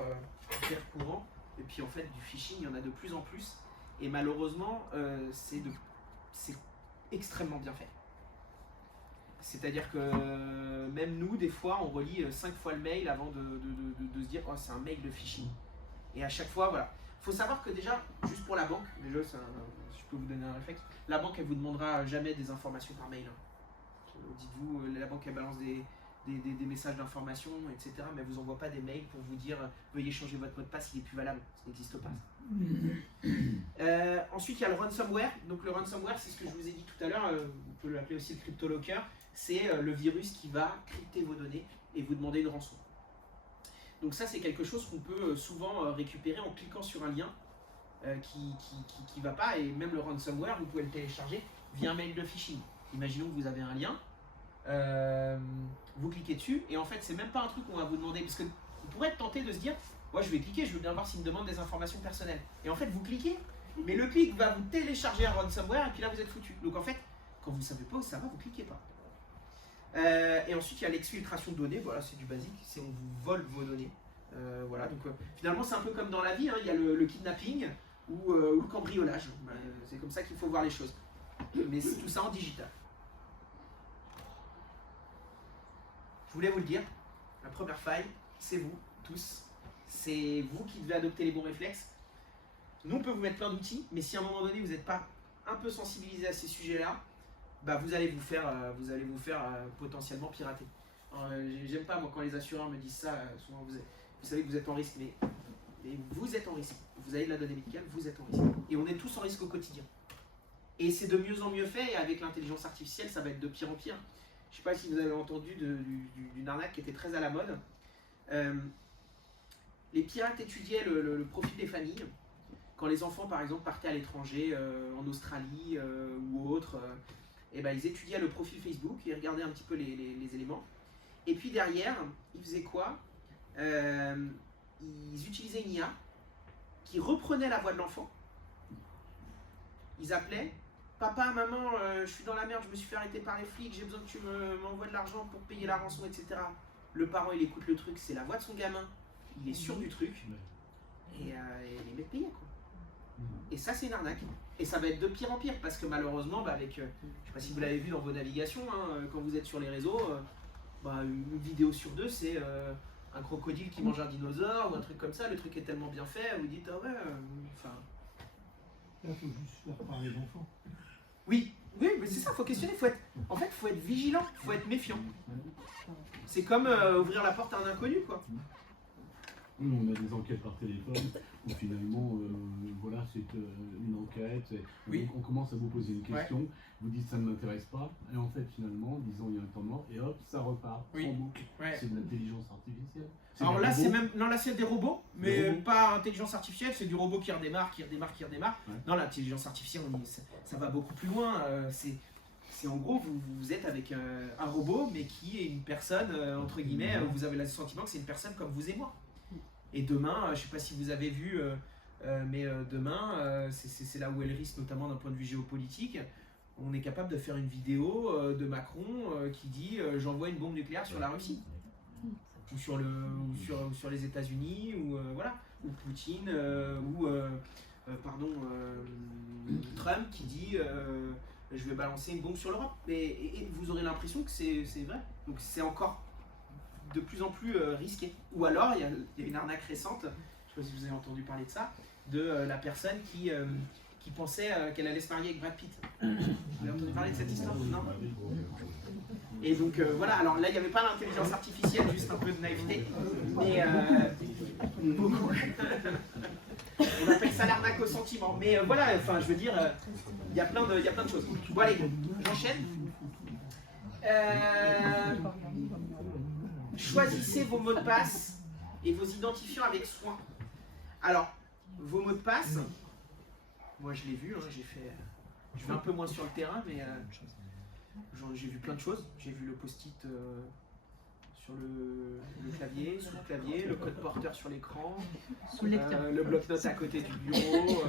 courant. Et puis en fait du phishing il y en a de plus en plus et malheureusement c'est extrêmement bien fait. C'est-à-dire que même nous des fois on relit 5 fois le mail avant de se dire oh c'est un mail de phishing. Et à chaque fois voilà. Il faut savoir que déjà, juste pour la banque, déjà je peux vous donner un réflexe, la banque elle vous demandera jamais des informations par mail. Dites-vous, la banque elle balance des messages d'information, etc. Mais elle ne vous envoie pas des mails pour vous dire veuillez changer votre mot de passe, il est plus valable. Ça n'existe pas. Ensuite, il y a le ransomware. Donc le ransomware, c'est ce que je vous ai dit tout à l'heure, vous pouvez l'appeler aussi le cryptolocker. C'est le virus qui va crypter vos données et vous demander une rançon. Donc ça, c'est quelque chose qu'on peut souvent récupérer en cliquant sur un lien qui ne va pas. Et même le ransomware, vous pouvez le télécharger via un mail de phishing. Imaginons que vous avez un lien. Vous cliquez dessus et en fait c'est même pas un truc qu'on va vous demander parce que vous pourrez être tenté de se dire moi je vais cliquer, je veux bien voir s'il me demande des informations personnelles et en fait vous cliquez mais le clic va vous télécharger un ransomware et puis là vous êtes foutu. Donc en fait quand vous ne savez pas où ça va vous cliquez pas. Et ensuite il y a l'exfiltration de données, voilà c'est du basique, c'est on vous vole vos données. Voilà, donc finalement c'est un peu comme dans la vie, hein, il y a le kidnapping ou le cambriolage. C'est comme ça qu'il faut voir les choses. Mais c'est tout ça en digital. Je voulais vous le dire, la première faille, c'est vous, tous. C'est vous qui devez adopter les bons réflexes. Nous, on peut vous mettre plein d'outils, mais si à un moment donné, vous n'êtes pas un peu sensibilisé à ces sujets-là, bah, vous allez vous faire potentiellement pirater. J'aime pas, moi, quand les assureurs me disent ça, souvent, vous savez que vous êtes en risque, mais vous êtes en risque. Vous avez de la donnée médicale, vous êtes en risque. Et on est tous en risque au quotidien. Et c'est de mieux en mieux fait, et avec l'intelligence artificielle, ça va être de pire en pire. Je ne sais pas si vous avez entendu d'une arnaque qui était très à la mode. Les pirates étudiaient le profil des familles. Quand les enfants, par exemple, partaient à l'étranger, en Australie ou autre, et ben, ils étudiaient le profil Facebook, ils regardaient un petit peu les éléments. Et puis derrière, ils faisaient quoi? Ils utilisaient une IA qui reprenait la voix de l'enfant. Ils appelaient « Papa, maman, je suis dans la merde, je me suis fait arrêter par les flics, j'ai besoin que tu m'envoies de l'argent pour payer la rançon, etc. » Le parent, il écoute le truc, c'est la voix de son gamin, il est sûr du truc, et les mecs payaient, quoi. Et ça, c'est une arnaque. Et ça va être de pire en pire, parce que malheureusement, bah, avec, je sais pas si vous l'avez vu dans vos navigations, hein, quand vous êtes sur les réseaux, bah, une vidéo sur deux, c'est un crocodile qui mange un dinosaure, ou un truc comme ça, le truc est tellement bien fait, vous dites « Ah ouais, enfin... » Là, il faut juste faire parler les enfants. Oui, mais c'est ça, il faut questionner, en fait, faut être vigilant, faut être méfiant. C'est comme ouvrir la porte à un inconnu, quoi. On a des enquêtes par téléphone où finalement, voilà, c'est une enquête. Oui. Donc on commence à vous poser une question, vous dites ça ne m'intéresse pas, et en fait finalement, disons il y a un temps de mort, et hop, ça repart en boucle. Ouais. C'est de l'intelligence artificielle. Alors là, c'est même, non, là c'est des robots, mais pas intelligence artificielle, c'est du robot qui redémarre. Ouais. Non, l'intelligence artificielle, ça va beaucoup plus loin. C'est en gros, vous êtes avec un robot, mais qui est une personne, entre guillemets, vous avez le sentiment que c'est une personne comme vous et moi. Et demain, je ne sais pas si vous avez vu, mais demain, c'est là où est le risque, notamment d'un point de vue géopolitique. On est capable de faire une vidéo de Macron qui dit j'envoie une bombe nucléaire sur la Russie. Ou sur les États-Unis, ou voilà, ou Poutine, Trump qui dit je vais balancer une bombe sur l'Europe. Et vous aurez l'impression que c'est vrai. Donc c'est encore de plus en plus risqué. Ou alors, il y a une arnaque récente, je ne sais pas si vous avez entendu parler de ça, de la personne qui pensait qu'elle allait se marier avec Brad Pitt. Vous avez entendu parler de cette histoire? Non. Et donc voilà, alors là il n'y avait pas l'intelligence artificielle, juste un peu de naïveté, mais beaucoup. On appelle ça l'arnaque au sentiment, mais voilà, enfin je veux dire, il y a plein de choses. Bon allez, j'enchaîne. Choisissez vos mots de passe et vos identifiants avec soin. Alors, vos mots de passe, moi je l'ai vu, hein, je vais un peu moins sur le terrain, mais j'ai vu plein de choses. J'ai vu le post-it sur le clavier, sous le clavier, le code porteur sur l'écran, le bloc-notes à côté du bureau,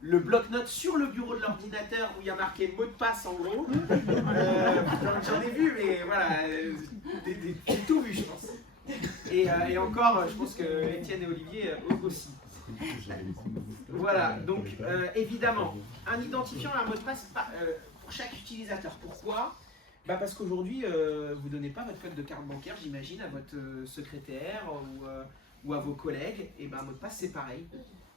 le bloc-notes sur le bureau de l'ordinateur où il y a marqué mot de passe en gros. J'en ai vu, mais voilà, j'ai tout vu, je pense. Et encore, je pense que Étienne et Olivier aussi. Voilà, donc évidemment, un identifiant et un mot de passe pour chaque utilisateur. Pourquoi? Bah parce qu'aujourd'hui, vous ne donnez pas votre code de carte bancaire, j'imagine, à votre secrétaire ou à vos collègues. Et ben, un mot de passe, c'est pareil.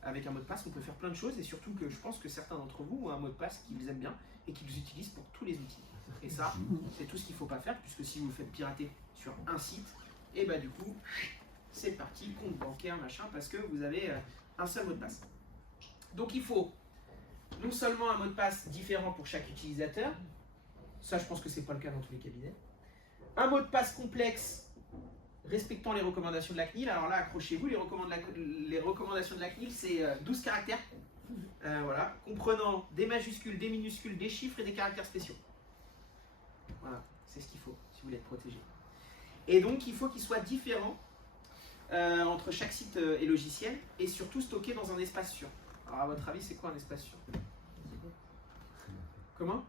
Avec un mot de passe, on peut faire plein de choses, et surtout que je pense que certains d'entre vous ont un mot de passe qu'ils aiment bien et qu'ils utilisent pour tous les outils. Et ça, c'est tout ce qu'il ne faut pas faire, puisque si vous vous faites pirater sur un site, et bah du coup, c'est parti, compte bancaire, machin, parce que vous avez un seul mot de passe. Donc il faut non seulement un mot de passe différent pour chaque utilisateur, ça je pense que c'est pas le cas dans tous les cabinets, un mot de passe complexe respectant les recommandations de la CNIL. Alors là, accrochez-vous, les recommandations de la CNIL, c'est 12 caractères, voilà, comprenant des majuscules, des minuscules, des chiffres et des caractères spéciaux. Voilà, c'est ce qu'il faut si vous voulez être protégé. Et donc il faut qu'il soit différent entre chaque site et logiciel, et surtout stocké dans un espace sûr. Alors à votre avis, c'est quoi un espace sûr? Comment?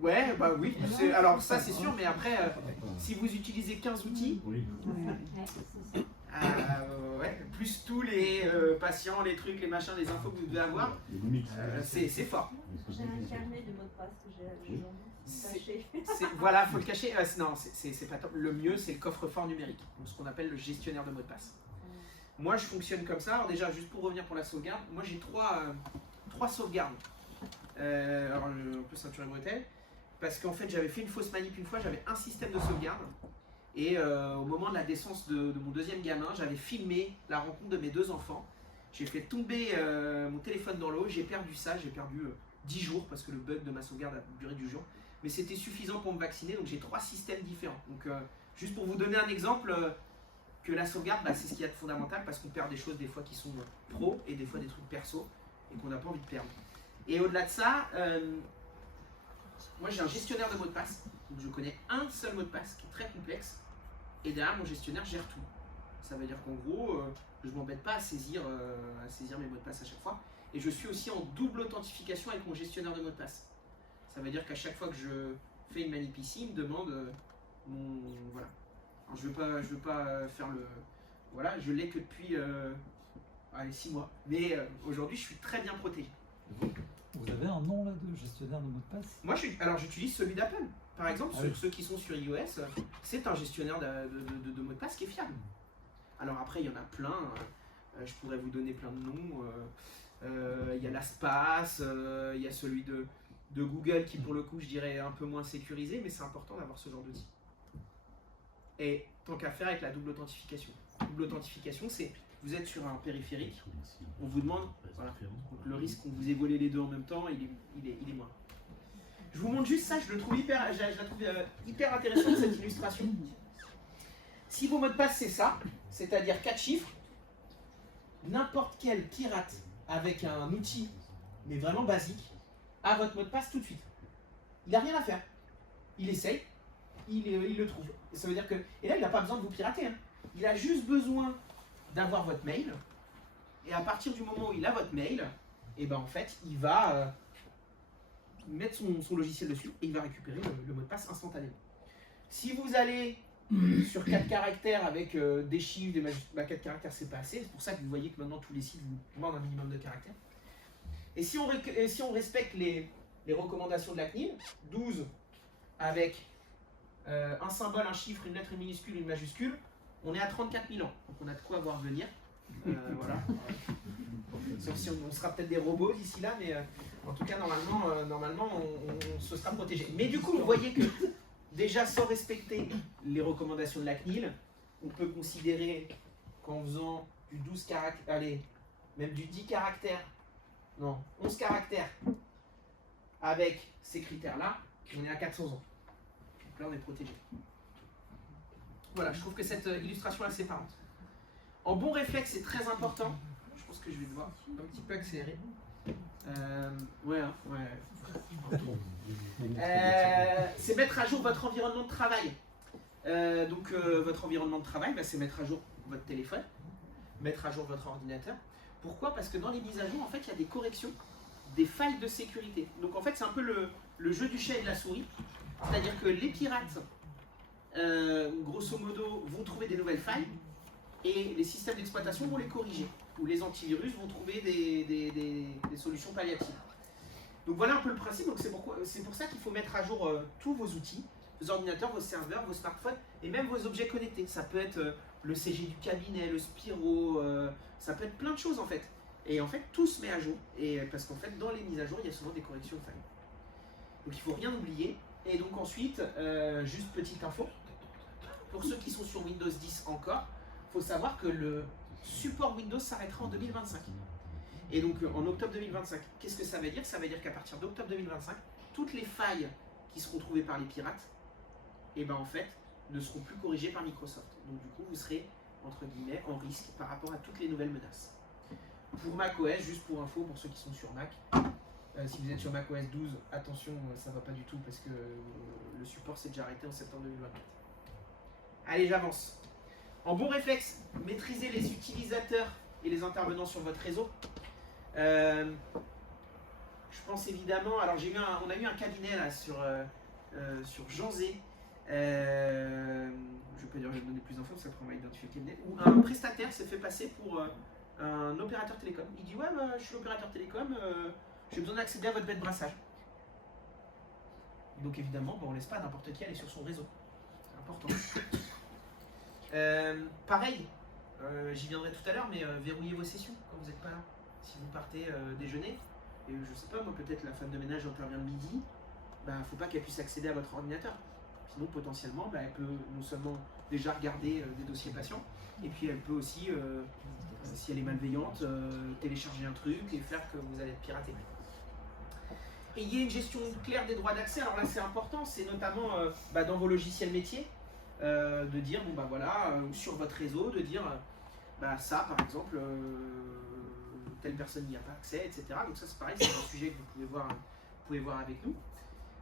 Ouais, bah oui, alors ça c'est sûr, mais après, si vous utilisez 15 outils, Ouais, plus tous les patients, les trucs, les machins, les infos que vous devez avoir, c'est fort. J'ai un carnet de mots de passe que j'ai caché. Voilà, faut le cacher. Non, c'est pas top. Le mieux, c'est le coffre-fort numérique, ce qu'on appelle le gestionnaire de mots de passe. Moi, je fonctionne comme ça. Alors déjà, juste pour revenir pour la sauvegarde, moi j'ai trois sauvegardes. Alors, on peut ceinturer bretelles. Parce qu'en fait, j'avais fait une fausse manip une fois, j'avais un système de sauvegarde. Et au moment de la naissance de mon deuxième gamin, j'avais filmé la rencontre de mes 2 enfants. J'ai fait tomber mon téléphone dans l'eau, j'ai perdu ça, j'ai perdu 10 jours parce que le bug de ma sauvegarde a duré 10 jours. Mais c'était suffisant pour me vacciner, donc j'ai 3 systèmes différents. Donc juste pour vous donner un exemple, que la sauvegarde, c'est ce qu'il y a de fondamental parce qu'on perd des choses des fois qui sont pro et des fois des trucs perso et qu'on n'a pas envie de perdre. Et au-delà de ça, moi j'ai un gestionnaire de mots de passe, donc je connais un seul mot de passe qui est très complexe. Et derrière, mon gestionnaire gère tout. Ça veut dire qu'en gros, je ne m'embête pas à saisir mes mots de passe à chaque fois. Et je suis aussi en double authentification avec mon gestionnaire de mots de passe. Ça veut dire qu'à chaque fois que je fais une manip ici, il me demande mon... Voilà. Alors, je veux pas faire le... Voilà, je l'ai que depuis 6 mois. Mais aujourd'hui, je suis très bien protégé. Vous avez un nom là de gestionnaire de mots de passe? Moi, j'utilise celui d'Apple. Par exemple, Ah sur oui. ceux qui sont sur iOS, c'est un gestionnaire de mots de passe qui est fiable. Alors après, il y en a plein. Je pourrais vous donner plein de noms. Il y a LastPass, il y a celui de Google qui, pour le coup, je dirais est un peu moins sécurisé, mais c'est important d'avoir ce genre d'outil. Et tant qu'à faire avec la double authentification. Double authentification, c'est vous êtes sur un périphérique, on vous demande, voilà, le risque qu'on vous ait volé les deux en même temps, il est moindre. Je vous montre juste ça, je la trouve hyper intéressante cette illustration. Si vos mots de passe c'est ça, c'est-à-dire 4 chiffres, n'importe quel pirate avec un outil, mais vraiment basique, a votre mot de passe tout de suite. Il n'a rien à faire. Il essaye, il le trouve. Et ça veut dire que, et là il n'a pas besoin de vous pirater. Hein. Il a juste besoin d'avoir votre mail. Et à partir du moment où il a votre mail, et ben en fait il va mettre son logiciel dessus et il va récupérer le mot de passe instantanément. Si vous allez sur 4 caractères avec des chiffres, des majuscules, 4 caractères c'est pas assez, c'est pour ça que vous voyez que maintenant tous les sites vous demandent un minimum de caractères. Et si on respecte les recommandations de la CNIL, 12 avec un symbole, un chiffre, une lettre, une minuscule, une majuscule, on est à 34 000 ans. Donc on a de quoi voir venir. Voilà. Sauf si on sera peut-être des robots d'ici là, mais en tout cas normalement on se sera protégé. Mais du coup vous voyez que déjà sans respecter les recommandations de la CNIL, on peut considérer qu'en faisant du 12 caractères, allez, même du 10 caractères, non, 11 caractères avec ces critères-là, on est à 400 ans. Donc là on est protégé. Voilà, je trouve que cette illustration est assez parlante. En bon réflexe, c'est très important. Je pense que je vais devoir un petit peu accélérer. C'est mettre à jour votre environnement de travail. Votre environnement de travail, c'est mettre à jour votre téléphone, mettre à jour votre ordinateur. Pourquoi? Parce que dans les mises à jour, en fait, il y a des corrections, des failles de sécurité. Donc en fait, c'est un peu le jeu du chat et de la souris. C'est-à-dire que les pirates, grosso modo, vont trouver des nouvelles failles et les systèmes d'exploitation vont les corriger. Ou les antivirus vont trouver des solutions palliatives. Donc voilà un peu le principe. Donc c'est pour ça qu'il faut mettre à jour tous vos outils, vos ordinateurs, vos serveurs, vos smartphones et même vos objets connectés. Ça peut être le CG du cabinet, le Spiro, ça peut être plein de choses en fait. Et en fait tout se met à jour. Et parce qu'en fait dans les mises à jour il y a souvent des corrections de failles. Donc il ne faut rien oublier. Et donc ensuite, juste petite info, pour ceux qui sont sur Windows 10 encore, il faut savoir que le support Windows s'arrêtera en 2025. Et donc en octobre 2025, qu'est-ce que ça veut dire? Ça veut dire qu'à partir d'octobre 2025, toutes les failles qui seront trouvées par les pirates, et ben en fait, ne seront plus corrigées par Microsoft. Donc du coup, vous serez, entre guillemets, en risque par rapport à toutes les nouvelles menaces. Pour macOS, juste pour info, pour ceux qui sont sur Mac, si vous êtes sur macOS 12, attention, ça va pas du tout parce que le support s'est déjà arrêté en septembre 2024. Allez, j'avance. En bon réflexe, maîtrisez les utilisateurs et les intervenants sur votre réseau. Je pense évidemment, alors on a eu un cabinet là sur Jean Zé Je peux dire, je vais donner plus d'infos, ça on va identifier le cabinet. Ou un prestataire s'est fait passer pour un opérateur télécom. Il dit ouais, bah, je suis opérateur télécom, j'ai besoin d'accéder à votre baie de brassage. Donc évidemment, bah, on ne laisse pas n'importe qui aller sur son réseau. C'est important. Pareil, j'y viendrai tout à l'heure, mais verrouillez vos sessions quand vous n'êtes pas là. Si vous partez déjeuner, et je sais pas, moi peut-être la femme de ménage intervient le midi, bah faut pas qu'elle puisse accéder à votre ordinateur. Sinon potentiellement, bah, elle peut non seulement déjà regarder des dossiers patients, et puis elle peut aussi, si elle est malveillante, télécharger un truc et faire que vous allez être piraté. Et il y a une gestion claire des droits d'accès. Alors là c'est important, c'est notamment bah, dans vos logiciels métiers, de dire bon bah voilà, sur votre réseau, de dire bah ça par exemple, telle personne n'y a pas accès, etc. Donc ça c'est pareil, c'est un sujet que vous pouvez voir avec nous.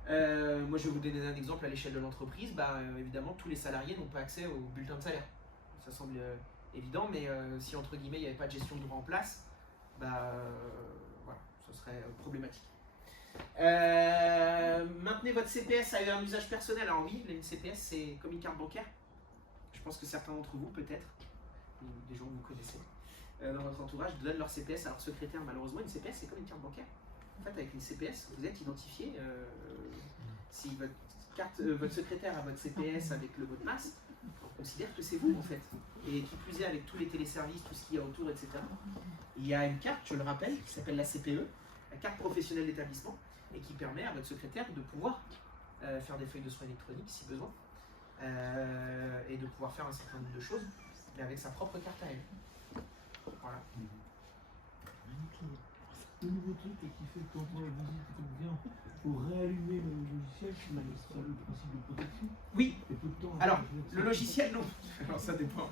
Moi je vais vous donner un exemple à l'échelle de l'entreprise. Bah, évidemment tous les salariés n'ont pas accès au bulletin de salaire. Ça semble évident, mais si entre guillemets il n'y avait pas de gestion de droit en place, bah voilà, ce serait problématique. Maintenez votre CPS à un usage personnel. Alors oui, une CPS c'est comme une carte bancaire. Je pense que certains d'entre vous peut-être, ou des gens que vous connaissez, dans votre entourage donnent leur CPS à leur secrétaire. Malheureusement une CPS c'est comme une carte bancaire. En fait avec une CPS vous êtes identifié. Si votre secrétaire a votre CPS avec le mot de passe, on considère que c'est vous en fait. Et qui plus est avec tous les téléservices, tout ce qu'il y a autour, etc. Il y a une carte, je le rappelle, qui s'appelle la CPE, la carte professionnelle d'établissement, et qui permet à votre secrétaire de pouvoir faire des feuilles de soins électroniques si besoin, et de pouvoir faire un certain nombre de choses, mais avec sa propre carte à elle. Voilà. Le nouveau truc qui fait que quand on la visite et qu'on vient, pour réallumer le logiciel, c'est le principe de protection. Oui. Et peu de temps Alors, le logiciel, non. Alors ça dépend,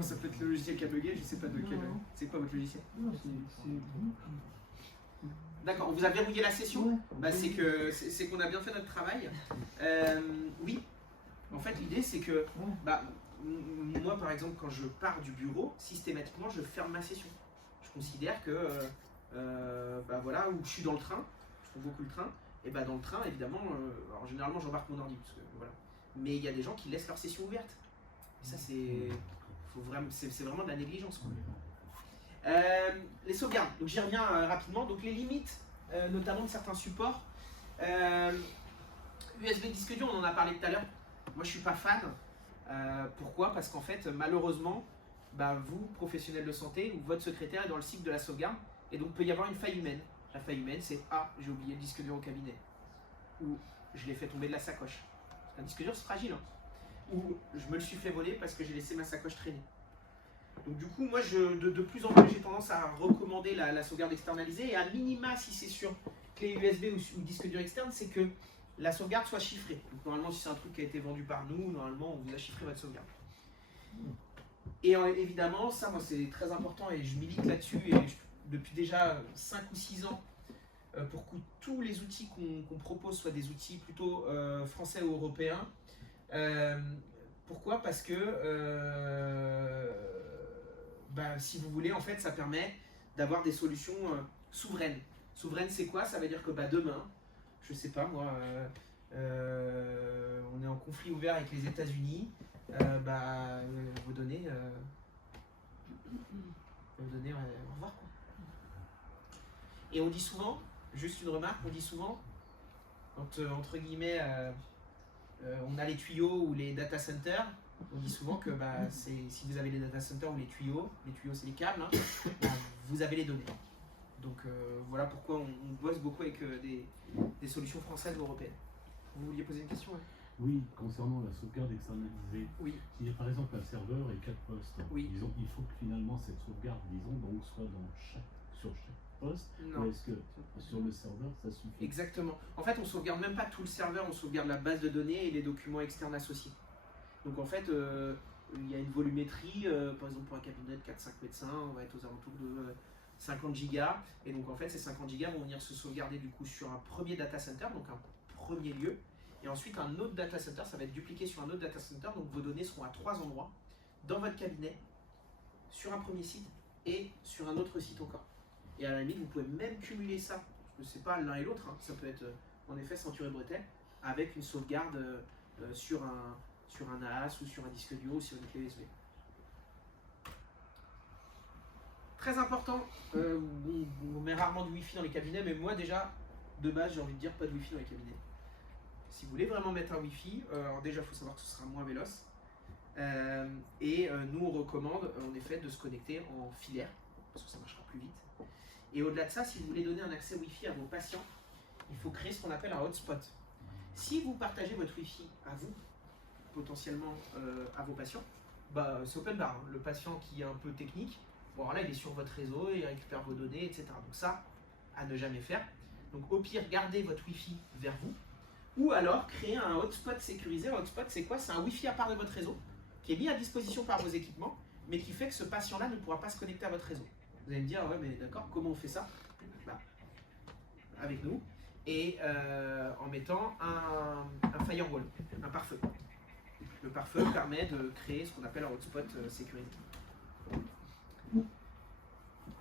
ça peut être le logiciel qui a bugué, je sais pas de quel. Non. C'est quoi votre logiciel? Non, c'est vous qui. D'accord, on vous a verrouillé la session? Ouais. Bah, c'est qu'on a bien fait notre travail. Oui. En fait, l'idée c'est que bah, moi par exemple, quand je pars du bureau, systématiquement je ferme ma session. Je considère que bah, voilà, où je suis dans le train, je prends beaucoup le train, et bah, dans le train évidemment, alors généralement j'embarque mon ordi, parce que, voilà. Mais il y a des gens qui laissent leur session ouverte. Et ça c'est vraiment de la négligence, quoi. Les sauvegardes, donc j'y reviens rapidement. Donc les limites, notamment de certains supports. USB disque dur, on en a parlé tout à l'heure. Moi je suis pas fan. Pourquoi? Parce qu'en fait, malheureusement, bah, vous, professionnels de santé, ou votre secrétaire est dans le cycle de la sauvegarde, et donc il peut y avoir une faille humaine. La faille humaine, c'est ah, j'ai oublié le disque dur au cabinet, ou je l'ai fait tomber de la sacoche. Parce qu'un disque dur c'est fragile, hein. Ou je me le suis fait voler parce que j'ai laissé ma sacoche traîner. Donc du coup, moi, de plus en plus, j'ai tendance à recommander la sauvegarde externalisée, et à minima, si c'est sur clé USB ou disque dur externe, c'est que la sauvegarde soit chiffrée. Donc normalement, si c'est un truc qui a été vendu par nous, normalement, on vous a chiffré votre sauvegarde. Et évidemment, ça, moi, c'est très important, et je milite là-dessus, et depuis déjà 5 ou 6 ans, pour que tous les outils qu'on propose soient des outils plutôt français ou européens. Pourquoi? Parce que bah, si vous voulez, en fait, ça permet d'avoir des solutions souveraines. Souveraine, c'est quoi? Ça veut dire que bah, demain, je sais pas moi, on est en conflit ouvert avec les États-Unis, bah, vos données, au revoir, quoi. Et on dit souvent, juste une remarque, on dit souvent, quand entre guillemets, on a les tuyaux ou les data centers, on dit souvent que bah, si vous avez les data centers ou les tuyaux c'est les câbles, hein, bah, vous avez les données. Donc voilà pourquoi on bosse beaucoup avec des solutions françaises ou européennes. Vous vouliez poser une question? Ouais. Oui, concernant la sauvegarde externalisée. Oui. S'il y a par exemple un serveur et 4 postes, Oui. disons, il faut que finalement cette sauvegarde, disons, donc soit sur chaque poste, Non. ou est-ce que sur le serveur ça suffit? Exactement. En fait, on sauvegarde même pas tout le serveur, on sauvegarde la base de données et les documents externes associés. Donc en fait, il y a une volumétrie, par exemple pour un cabinet de 4-5 médecins, on va être aux alentours de 50 gigas. Et donc en fait, ces 50 gigas vont venir se sauvegarder du coup sur un premier data center, donc un premier lieu. Et ensuite, un autre data center, ça va être dupliqué sur un autre data center. Donc vos données seront à 3 endroits, dans votre cabinet, sur un premier site et sur un autre site encore. Et à la limite, vous pouvez même cumuler ça, parce que c'est pas l'un et l'autre, hein. Ça peut être en effet ceinture et bretelle, avec une sauvegarde sur un NAS ou sur un disque dur ou sur une clé USB. Très important, on met rarement du Wi-Fi dans les cabinets, mais moi déjà, de base, j'ai envie de dire pas de Wi-Fi dans les cabinets. Si vous voulez vraiment mettre un Wi-Fi, alors déjà, il faut savoir que ce sera moins véloce. Nous, on recommande en effet de se connecter en filaire, parce que ça marchera plus vite. Et au-delà de ça, si vous voulez donner un accès Wi-Fi à vos patients, il faut créer ce qu'on appelle un hotspot. Si vous partagez votre Wi-Fi à vous, potentiellement à vos patients, bah, c'est open bar. Hein. Le patient qui est un peu technique, bon, alors là, il est sur votre réseau, il récupère vos données, etc. Donc ça, à ne jamais faire. Donc au pire, gardez votre Wi-Fi vers vous, ou alors créer un hotspot sécurisé. Un hotspot, c'est quoi? C'est un Wi-Fi à part de votre réseau, qui est mis à disposition par vos équipements, mais qui fait que ce patient-là ne pourra pas se connecter à votre réseau. Vous allez me dire, ouais, mais d'accord, comment on fait ça? Bah, avec nous, et en mettant un firewall, un pare-feu. Le pare-feu permet de créer ce qu'on appelle un hotspot sécurisé.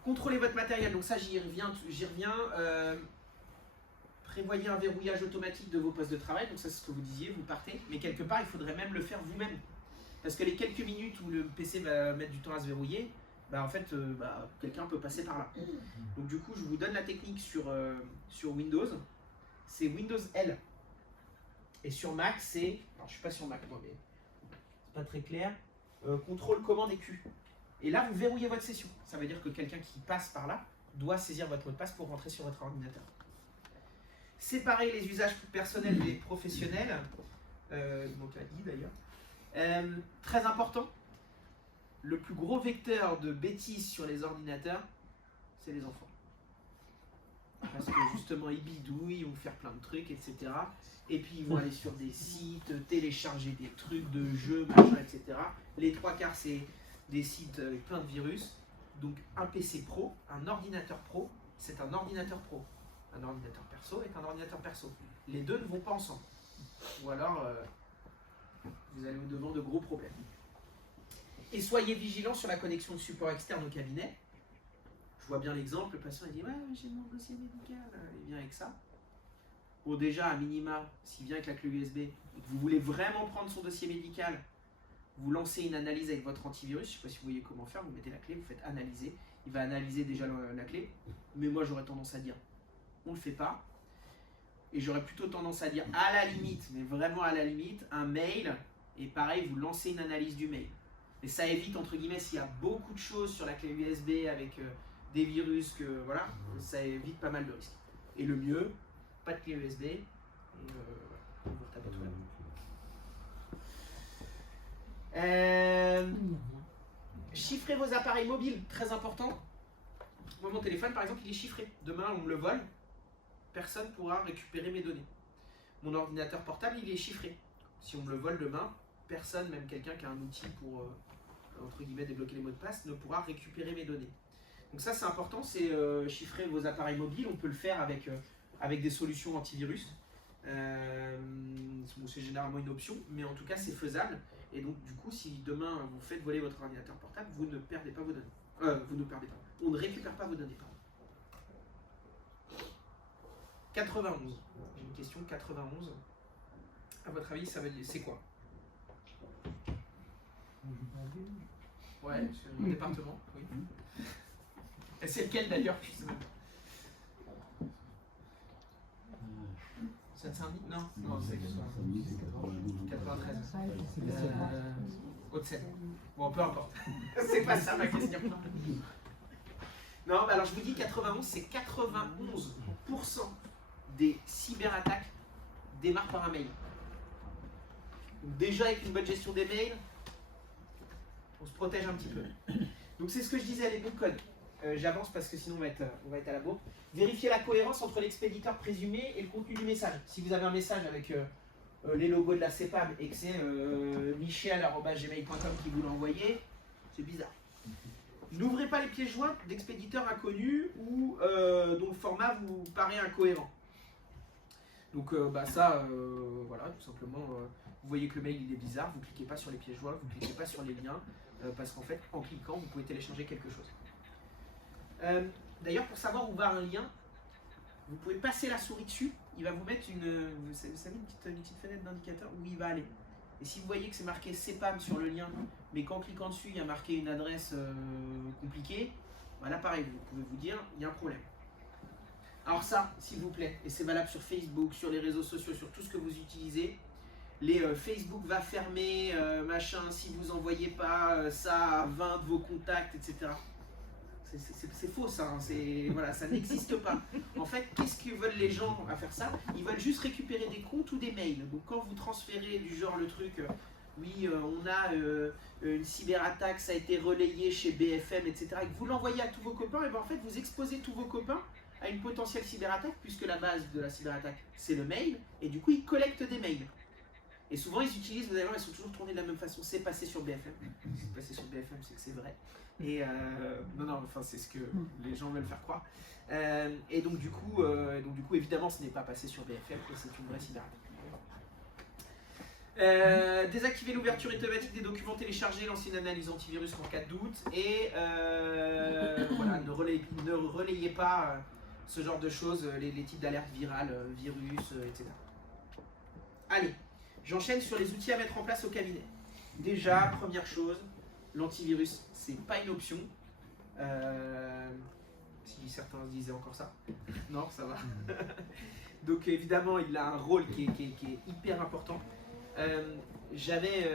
Contrôlez votre matériel, donc ça j'y reviens. Prévoyez un verrouillage automatique de vos postes de travail, donc ça c'est ce que vous disiez, vous partez, mais quelque part il faudrait même le faire vous-même. Parce que les quelques minutes où le PC va mettre du temps à se verrouiller, bah en fait quelqu'un peut passer par là. Donc du coup je vous donne la technique sur Windows, c'est Windows L. Et sur Mac c'est, alors je suis pas sur Mac moi mais c'est pas très clair, contrôle commande et Q. Et là vous verrouillez votre session, ça veut dire que quelqu'un qui passe par là doit saisir votre mot de passe pour rentrer sur votre ordinateur. Séparer les usages personnels des professionnels, donc la I d'ailleurs. Très important, le plus gros vecteur de bêtises sur les ordinateurs, c'est les enfants. Parce que justement, ils bidouillent, ils vont faire plein de trucs, etc. Et puis ils vont aller sur des sites, télécharger des trucs de jeux, machin, etc. Les trois quarts, c'est des sites avec plein de virus. Donc un PC pro, un ordinateur pro, c'est un ordinateur pro. Un ordinateur perso est un ordinateur perso. Les deux ne vont pas ensemble. Ou alors, vous allez au-devant de gros problèmes. Et soyez vigilants sur la connexion de support externe au cabinet. Je vois bien l'exemple, le patient il dit « Ouais, j'ai mon dossier médical, il vient avec ça. » Bon déjà, à minima, s'il vient avec la clé USB, et que vous voulez vraiment prendre son dossier médical, vous lancez une analyse avec votre antivirus, je ne sais pas si vous voyez comment faire, vous mettez la clé, vous faites analyser. Il va analyser déjà la clé, mais moi j'aurais tendance à dire on ne le fait pas. Et j'aurais plutôt tendance à dire à la limite, mais vraiment à la limite, un mail, et pareil, vous lancez une analyse du mail. Et ça évite, entre guillemets, s'il y a beaucoup de choses sur la clé USB avec des virus, voilà, ça évite pas mal de risques. Et le mieux, pas de clé USB, et vous retapez tout là. Chiffrez vos appareils mobiles, très important. Moi, mon téléphone, par exemple, il est chiffré. Demain, on me le vole, personne ne pourra récupérer mes données. Mon ordinateur portable, il est chiffré. Si on me le vole demain, personne, même quelqu'un qui a un outil pour, entre guillemets, débloquer les mots de passe, ne pourra récupérer mes données. Donc ça, c'est important, c'est chiffrer vos appareils mobiles. On peut le faire avec des solutions antivirus. C'est généralement une option, mais en tout cas, c'est faisable. Et donc, du coup, si demain, vous faites voler votre ordinateur portable, vous ne perdez pas vos données. Vous ne perdez pas. On ne récupère pas vos données. Pardon. 91. J'ai une question. 91. À votre avis, ça veut dire c'est quoi? Ouais, c'est un département. Oui. Et c'est lequel d'ailleurs? Seine-Saint-Denis? Non, non, c'est 93. Haute-Seine. Bon, peu importe. C'est pas ça ma question. Non, bah alors je vous dis 91, c'est 91% des cyberattaques démarrent par un mail. Donc déjà avec une bonne gestion des mails, on se protège un petit peu. Donc c'est ce que je disais, les bouts de code. J'avance parce que sinon on va être à la bourre. Vérifiez la cohérence entre l'expéditeur présumé et le contenu du message. Si vous avez un message avec les logos de la CEPAM et que c'est michel@gmail.com qui vous l'a envoyé, c'est bizarre. N'ouvrez pas les pièces jointes d'expéditeurs inconnus ou dont le format vous paraît incohérent. Donc voilà, tout simplement, vous voyez que le mail il est bizarre, vous ne cliquez pas sur les pièces jointes, vous ne cliquez pas sur les liens, parce qu'en fait, en cliquant, vous pouvez télécharger quelque chose. D'ailleurs, pour savoir où va un lien, vous pouvez passer la souris dessus, il va vous mettre vous savez, une petite fenêtre d'indicateur où il va aller. Et si vous voyez que c'est marqué CPAM sur le lien, mais qu'en cliquant dessus, il y a marqué une adresse compliquée, bah là pareil, vous pouvez vous dire, il y a un problème. Alors ça, s'il vous plaît, et c'est valable sur Facebook, sur les réseaux sociaux, sur tout ce que vous utilisez, les Facebook va fermer, machin, si vous n'envoyez pas ça à 20 de vos contacts, etc. C'est faux ça, hein, voilà, ça n'existe pas. En fait, qu'est-ce que veulent les gens à faire ça? Ils veulent juste récupérer des comptes ou des mails. Donc quand vous transférez du genre le truc, oui, on a une cyberattaque, ça a été relayé chez BFM, etc. Et que vous l'envoyez à tous vos copains, et bien en fait vous exposez tous vos copains à une potentielle cyberattaque, puisque la base de la cyberattaque c'est le mail, et du coup ils collectent des mails. Et souvent ils utilisent, vous allez voir, ils sont toujours tournés de la même façon. C'est passé sur BFM. C'est passé sur BFM, c'est que c'est vrai. Et non, enfin c'est ce que les gens veulent faire croire. Et donc du coup, évidemment, ce n'est pas passé sur BFM, et c'est une vraie cyberattaque. Désactiver l'ouverture automatique des documents téléchargés, lancer une analyse antivirus en cas de doute, et voilà, ne relayez pas ce genre de choses, les types d'alertes virales, virus, etc. Allez, j'enchaîne sur les outils à mettre en place au cabinet. Déjà, première chose, l'antivirus, c'est pas une option. Si certains disaient encore ça. Non, ça va. Donc évidemment, il a un rôle qui est hyper important. J'avais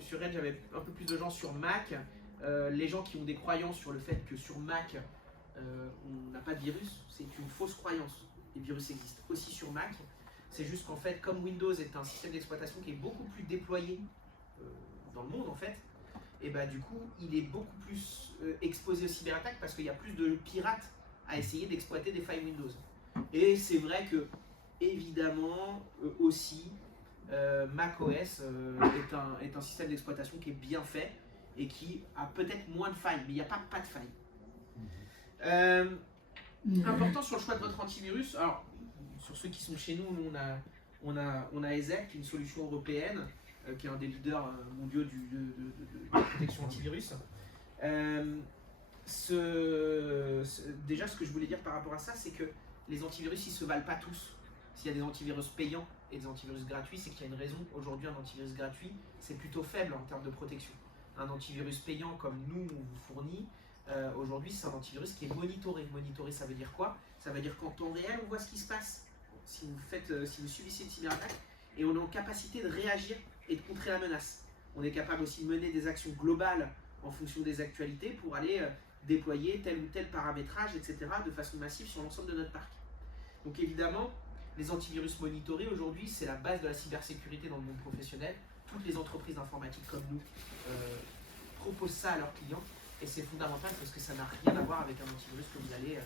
sur Edge, j'avais un peu plus de gens sur Mac. Les gens qui ont des croyances sur le fait que sur Mac, on n'a pas de virus, c'est une fausse croyance. Les virus existent aussi sur Mac. C'est juste qu'en fait, comme Windows est un système d'exploitation qui est beaucoup plus déployé dans le monde en fait, et bah du coup il est beaucoup plus exposé aux cyberattaques parce qu'il y a plus de pirates à essayer d'exploiter des failles Windows. Et c'est vrai que évidemment aussi macOS est un système d'exploitation qui est bien fait et qui a peut-être moins de failles, mais il n'y a pas de failles. Important sur le choix de votre antivirus. Alors sur ceux qui sont chez nous, on a ESET, qui est une solution européenne, qui est un des leaders mondiaux de protection antivirus. Déjà, ce que je voulais dire par rapport à ça, c'est que les antivirus, ils ne se valent pas tous. S'il y a des antivirus payants et des antivirus gratuits, c'est qu'il y a une raison. Aujourd'hui, un antivirus gratuit, c'est plutôt faible en termes de protection. Un antivirus payant, comme nous, on vous fournit, aujourd'hui, c'est un antivirus qui est monitoré. Monitoré, ça veut dire quoi? Ça veut dire qu'en temps réel, on voit ce qui se passe. Si vous subissez une cyberattaque, et on est en capacité de réagir et de contrer la menace. On est capable aussi de mener des actions globales en fonction des actualités pour aller déployer tel ou tel paramétrage, etc. de façon massive sur l'ensemble de notre parc. Donc évidemment, les antivirus monitorés aujourd'hui, c'est la base de la cybersécurité dans le monde professionnel. Toutes les entreprises informatiques comme nous proposent ça à leurs clients et c'est fondamental parce que ça n'a rien à voir avec un antivirus que vous allez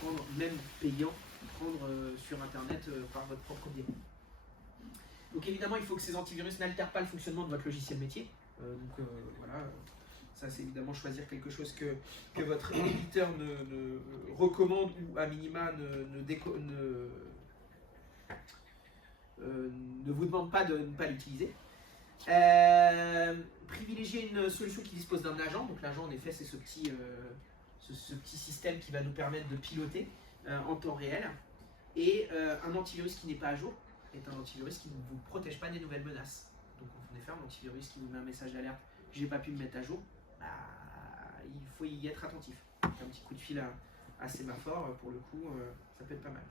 prendre, même payant, prendre sur internet par votre propre biais. Donc évidemment, il faut que ces antivirus n'altèrent pas le fonctionnement de votre logiciel métier. Voilà, ça c'est évidemment choisir quelque chose que votre éditeur ne recommande ou à minima ne vous demande pas de ne pas l'utiliser. Privilégier une solution qui dispose d'un agent. Donc l'agent en effet c'est ce petit système qui va nous permettre de piloter en temps réel. Et un antivirus qui n'est pas à jour est un antivirus qui ne vous protège pas des nouvelles menaces. Donc en effet un antivirus qui vous met un message d'alerte, j'ai pas pu me mettre à jour, bah, il faut y être attentif. Donc, un petit coup de fil à sémaphore, pour le coup, ça peut être pas mal.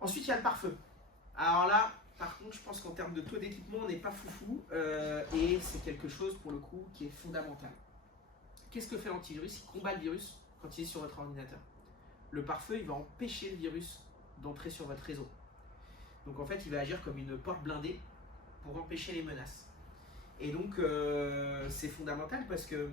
Ensuite il y a le pare-feu. Alors là, par contre, je pense qu'en termes de taux d'équipement, on n'est pas foufou et c'est quelque chose pour le coup qui est fondamental. Qu'est-ce que fait l'antivirus? Il combat le virus quand il est sur votre ordinateur. Le pare-feu, il va empêcher le virus d'entrer sur votre réseau. Donc en fait, il va agir comme une porte blindée pour empêcher les menaces. Et donc, c'est fondamental parce que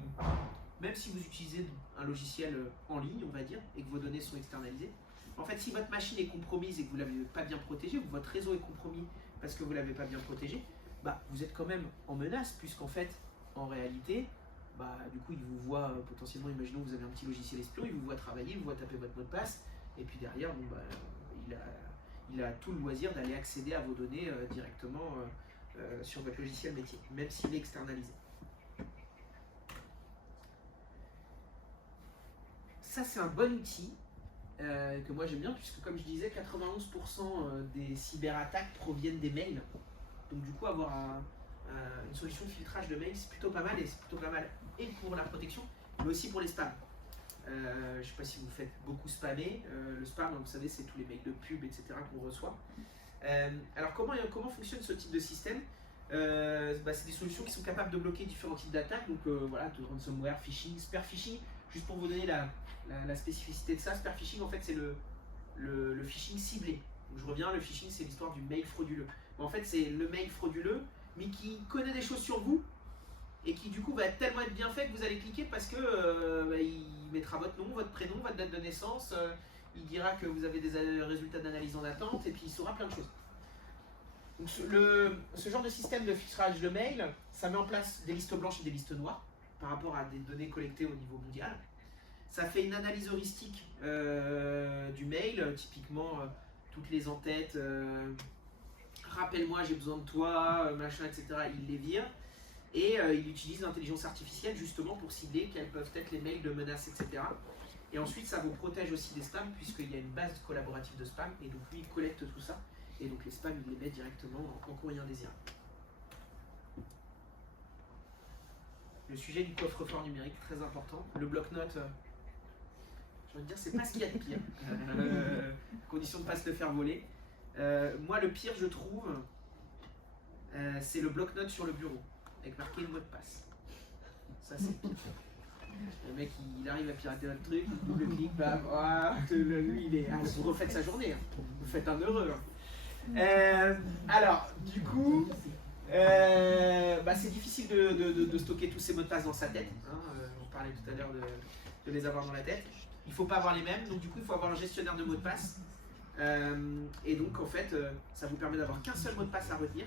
même si vous utilisez un logiciel en ligne, on va dire, et que vos données sont externalisées, en fait, si votre machine est compromise et que vous ne l'avez pas bien protégée, ou que votre réseau est compromis parce que vous ne l'avez pas bien protégé, bah, vous êtes quand même en menace, puisqu'en fait, en réalité, bah, du coup, il vous voit potentiellement, imaginons que vous avez un petit logiciel espion, il vous voit travailler, il vous voit taper votre mot de passe, et puis derrière, bon, bah, il a tout le loisir d'aller accéder à vos données directement sur votre logiciel métier, même s'il est externalisé. ça c'est un bon outil que moi j'aime bien, puisque comme je disais, 91% des cyberattaques proviennent des mails. Donc du coup, avoir une solution de filtrage de mails, c'est plutôt pas mal, et c'est plutôt pas mal et pour la protection, mais aussi pour les spams. Je ne sais pas si vous faites beaucoup spammer. Le spam, vous savez, c'est tous les mails de pub, etc. qu'on reçoit. Alors comment fonctionne ce type de système? C'est des solutions qui sont capables de bloquer différents types d'attaques, donc voilà, de ransomware, phishing, spear phishing. Juste pour vous donner la spécificité de ça, spear phishing en fait c'est le phishing ciblé. Donc, je reviens, le phishing c'est l'histoire du mail frauduleux. Mais en fait c'est le mail frauduleux, mais qui connaît des choses sur vous et qui du coup va tellement être bien fait que vous allez cliquer parce que il mettra votre nom, votre prénom, votre date de naissance, il dira que vous avez des résultats d'analyse en attente et puis il saura plein de choses. Donc, ce genre de système de filtrage de mail, ça met en place des listes blanches et des listes noires par rapport à des données collectées au niveau mondial. Ça fait une analyse heuristique du mail, typiquement toutes les entêtes, rappelle-moi j'ai besoin de toi, machin, etc. Il les vire et il utilise l'intelligence artificielle justement pour cibler quels peuvent être les mails de menaces, etc. Et ensuite ça vous protège aussi des spams puisqu'il y a une base collaborative de spam et donc lui il collecte tout ça. Et donc les spams, il les met directement en courrier indésirable. Le sujet du coffre-fort numérique, très important. Le bloc-notes, j'ai envie de dire, c'est pas ce qu'il y a de pire. Condition de ne pas se le faire voler. Moi, le pire, je trouve, c'est le bloc-notes sur le bureau, avec marqué le mot de passe. Ça, c'est le pire. Le mec, il arrive à pirater notre truc, il double-clique, bam, lui, il est... vous refaites sa journée, hein. Vous faites un heureux. Hein. Alors, du coup, c'est difficile de stocker tous ces mots de passe dans sa tête. Hein. On parlait tout à l'heure de les avoir dans la tête. Il ne faut pas avoir les mêmes, donc du coup, il faut avoir un gestionnaire de mots de passe. Et donc, en fait, ça vous permet d'avoir qu'un seul mot de passe à retenir.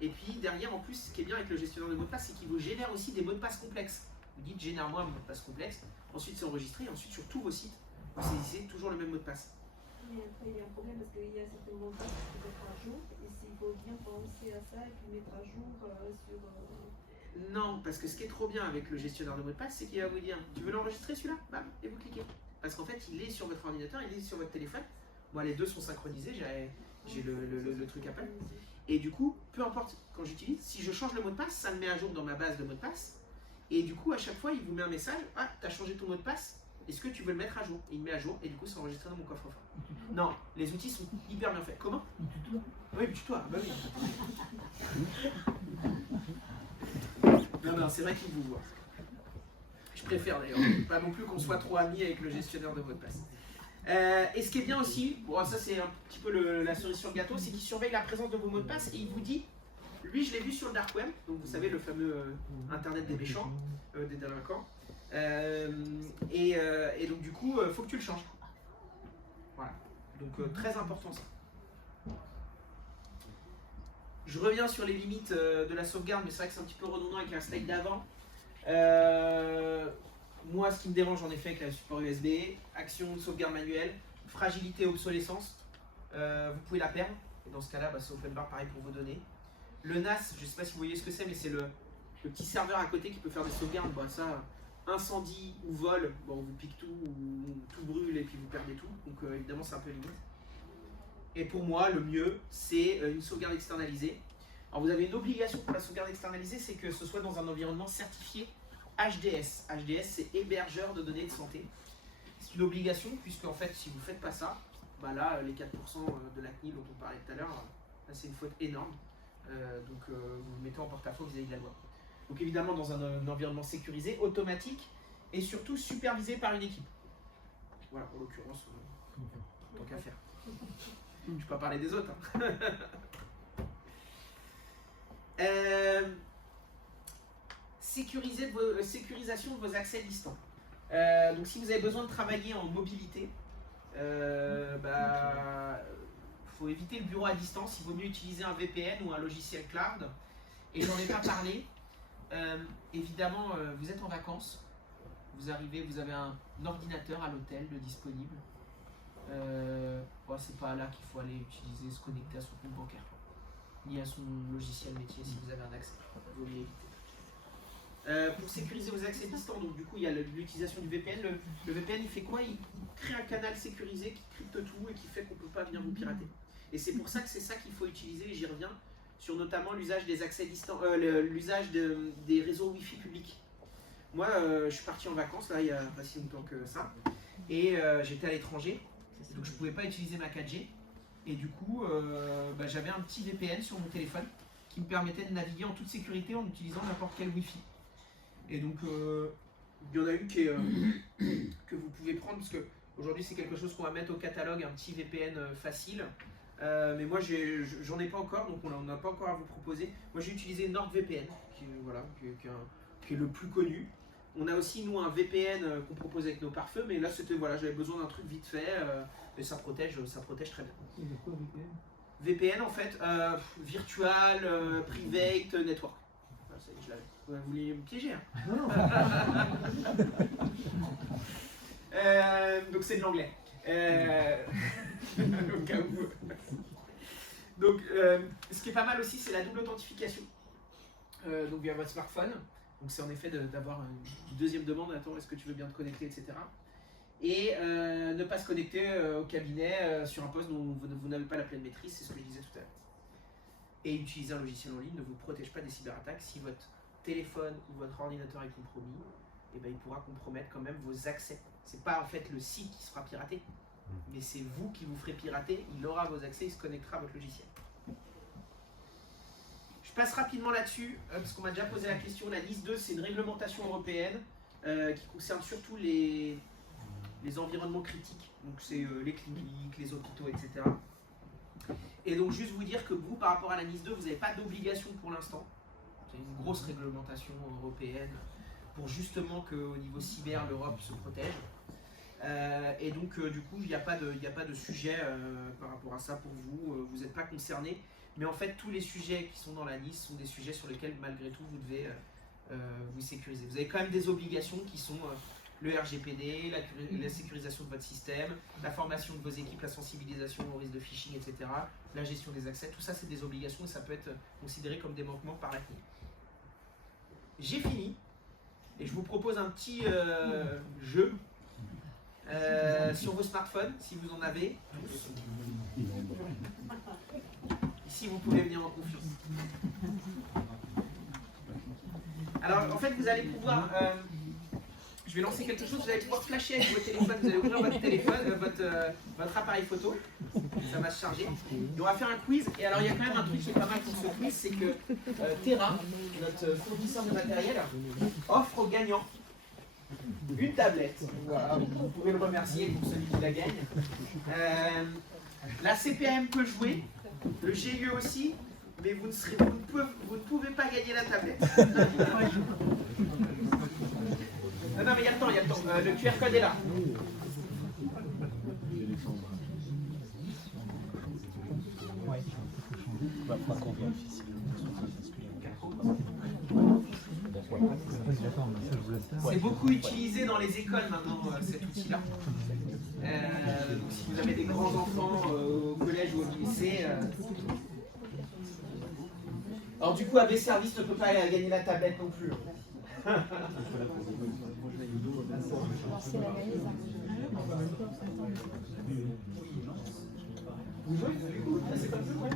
Et puis, derrière, en plus, ce qui est bien avec le gestionnaire de mots de passe, c'est qu'il vous génère aussi des mots de passe complexes. Vous dites, génère-moi un mot de passe complexe. Ensuite, c'est enregistré. Ensuite, sur tous vos sites, vous saisissez toujours le même mot de passe. Mais après, il y a un problème parce qu'il y a certains mots de passe qui peuvent être à jour et s'il faut bien penser à ça et puis mettre à jour sur... Non, parce que ce qui est trop bien avec le gestionnaire de mots de passe, c'est qu'il va vous dire tu veux l'enregistrer celui-là? Bam, et vous cliquez. Parce qu'en fait, il est sur votre ordinateur, il est sur votre téléphone. Moi, les deux sont synchronisés, j'ai le truc Apple. Et du coup, peu importe quand j'utilise, si je change le mot de passe, ça me met à jour dans ma base de mots de passe. Et du coup, à chaque fois, il vous met un message ah, t'as changé ton mot de passe, est-ce que tu veux le mettre à jour? Et il me met à jour, et du coup, c'est enregistré dans mon coffre-fort. Non, les outils sont hyper bien faits. Comment? Oui, le tutoie, bah oui. Non, c'est vrai qu'il vous voit. Je préfère d'ailleurs, pas non plus qu'on soit trop amis avec le gestionnaire de mots de passe. Et ce qui est bien aussi, bon, ça c'est un petit peu la cerise sur le gâteau, c'est qu'il surveille la présence de vos mots de passe et il vous dit, lui je l'ai vu sur le dark web, donc vous savez le fameux internet des méchants, des délinquants, et donc du coup, il faut que tu le changes. Voilà, donc très important ça. Je reviens sur les limites de la sauvegarde, mais c'est vrai que c'est un petit peu redondant avec la slide d'avant. Moi, ce qui me dérange en effet avec le support USB, action de sauvegarde manuelle, fragilité, obsolescence, vous pouvez la perdre. Et dans ce cas-là, c'est open bar pareil pour vos données. Le NAS, je ne sais pas si vous voyez ce que c'est, mais c'est le petit serveur à côté qui peut faire des sauvegardes. Bon, ça, incendie ou vol, bon, on vous pique tout, ou tout brûle et puis vous perdez tout. Donc évidemment, c'est un peu limite. Et pour moi, le mieux, c'est une sauvegarde externalisée. Alors vous avez une obligation pour la sauvegarde externalisée, c'est que ce soit dans un environnement certifié HDS. HDS, c'est hébergeur de données de santé. C'est une obligation, puisque en fait, si vous ne faites pas ça, là, les 4% de la CNIL dont on parlait tout à l'heure, là, c'est une faute énorme. Donc vous vous mettez en porte-à-faux vis-à-vis de la loi. Donc évidemment, dans un environnement sécurisé, automatique, et surtout supervisé par une équipe. Voilà, en l'occurrence, tant qu'à faire. Je ne vais pas parler des autres. Sécurisation de vos accès distants. Donc si vous avez besoin de travailler en mobilité, faut éviter le bureau à distance. Il vaut mieux utiliser un VPN ou un logiciel cloud. Et j'en ai pas parlé. Évidemment, vous êtes en vacances. Vous arrivez, vous avez un ordinateur à l'hôtel de disponible. C'est pas là qu'il faut aller utiliser, se connecter à son compte bancaire, ni à son logiciel métier si vous avez un accès. Vous mieux éviter. Pour sécuriser vos accès distants, donc du coup il y a l'utilisation du VPN. Le VPN il fait quoi? Il crée un canal sécurisé qui crypte tout et qui fait qu'on ne peut pas venir vous pirater. Et c'est pour ça que c'est ça qu'il faut utiliser, et j'y reviens, sur notamment l'usage des accès distants, l'usage des réseaux Wi-Fi publics. Moi je suis parti en vacances là il y a pas si longtemps que ça, et j'étais à l'étranger, donc je ne pouvais pas utiliser ma 4G. Et du coup, j'avais un petit VPN sur mon téléphone qui me permettait de naviguer en toute sécurité en utilisant n'importe quel Wi-Fi. Et donc, il y en a une que vous pouvez prendre, parce qu'aujourd'hui c'est quelque chose qu'on va mettre au catalogue, un petit VPN facile. Mais moi, j'en ai pas encore, donc on n'a pas encore à vous proposer. Moi, j'ai utilisé NordVPN, qui est le plus connu. On a aussi, nous, un VPN qu'on propose avec nos pare-feux, mais là, j'avais besoin d'un truc vite fait. Mais ça protège très bien. C'est de quoi VPN? VPN en fait, Virtual Private Network. Ah, ça y est, je l'avais. Vous voulez me piéger, hein? Non. Donc c'est de l'anglais. Au cas où. Donc ce qui est pas mal aussi, c'est la double authentification. Donc via votre smartphone. Donc c'est en effet d'avoir une deuxième demande. Attends, est-ce que tu veux bien te connecter, etc. Et ne pas se connecter au cabinet sur un poste dont vous n'avez pas la pleine maîtrise, c'est ce que je disais tout à l'heure. Et utiliser un logiciel en ligne ne vous protège pas des cyberattaques. Si votre téléphone ou votre ordinateur est compromis, eh ben, il pourra compromettre quand même vos accès. C'est pas en fait le site qui sera piraté, mais c'est vous qui vous ferez pirater, il aura vos accès, il se connectera à votre logiciel. Je passe rapidement là-dessus, parce qu'on m'a déjà posé la question. La NIS 2, c'est une réglementation européenne qui concerne surtout les environnements critiques, donc c'est les cliniques, les hôpitaux, etc. Et donc juste vous dire que vous, par rapport à la NIS 2, vous n'avez pas d'obligation pour l'instant. C'est une grosse réglementation européenne pour justement qu'au niveau cyber, l'Europe se protège. Et donc du coup, il n'y a pas de sujet par rapport à ça pour vous, vous n'êtes pas concernés. Mais en fait, tous les sujets qui sont dans la NIS sont des sujets sur lesquels malgré tout vous devez vous sécuriser. Vous avez quand même des obligations qui sont le RGPD, la sécurisation de votre système, la formation de vos équipes, la sensibilisation au risque de phishing, etc. La gestion des accès, tout ça c'est des obligations et ça peut être considéré comme des manquements par la CNIL. J'ai fini et je vous propose un petit jeu sur vos smartphones, si vous en avez. Ici vous pouvez venir en confiance. Alors en fait vous allez pouvoir... je vais lancer quelque chose, vous allez pouvoir flasher avec votre téléphone, vous allez ouvrir votre téléphone, votre appareil photo, ça va se charger. Et on va faire un quiz, et alors il y a quand même un truc qui est pas mal pour ce quiz, c'est que Terra, notre fournisseur de matériel, offre aux gagnants une tablette. Voilà, vous pouvez le remercier pour celui qui la gagne. La CPAM peut jouer, le GIE aussi, mais vous ne pouvez pas gagner la tablette. Non, mais il y a le temps, le QR code est là. C'est beaucoup utilisé dans les écoles maintenant, cet outil-là. Donc si vous avez des grands enfants au collège ou au lycée... Alors du coup, AB Service ne peut pas gagner la tablette non plus. Vous jouez du coup? C'est comme ça, ouais.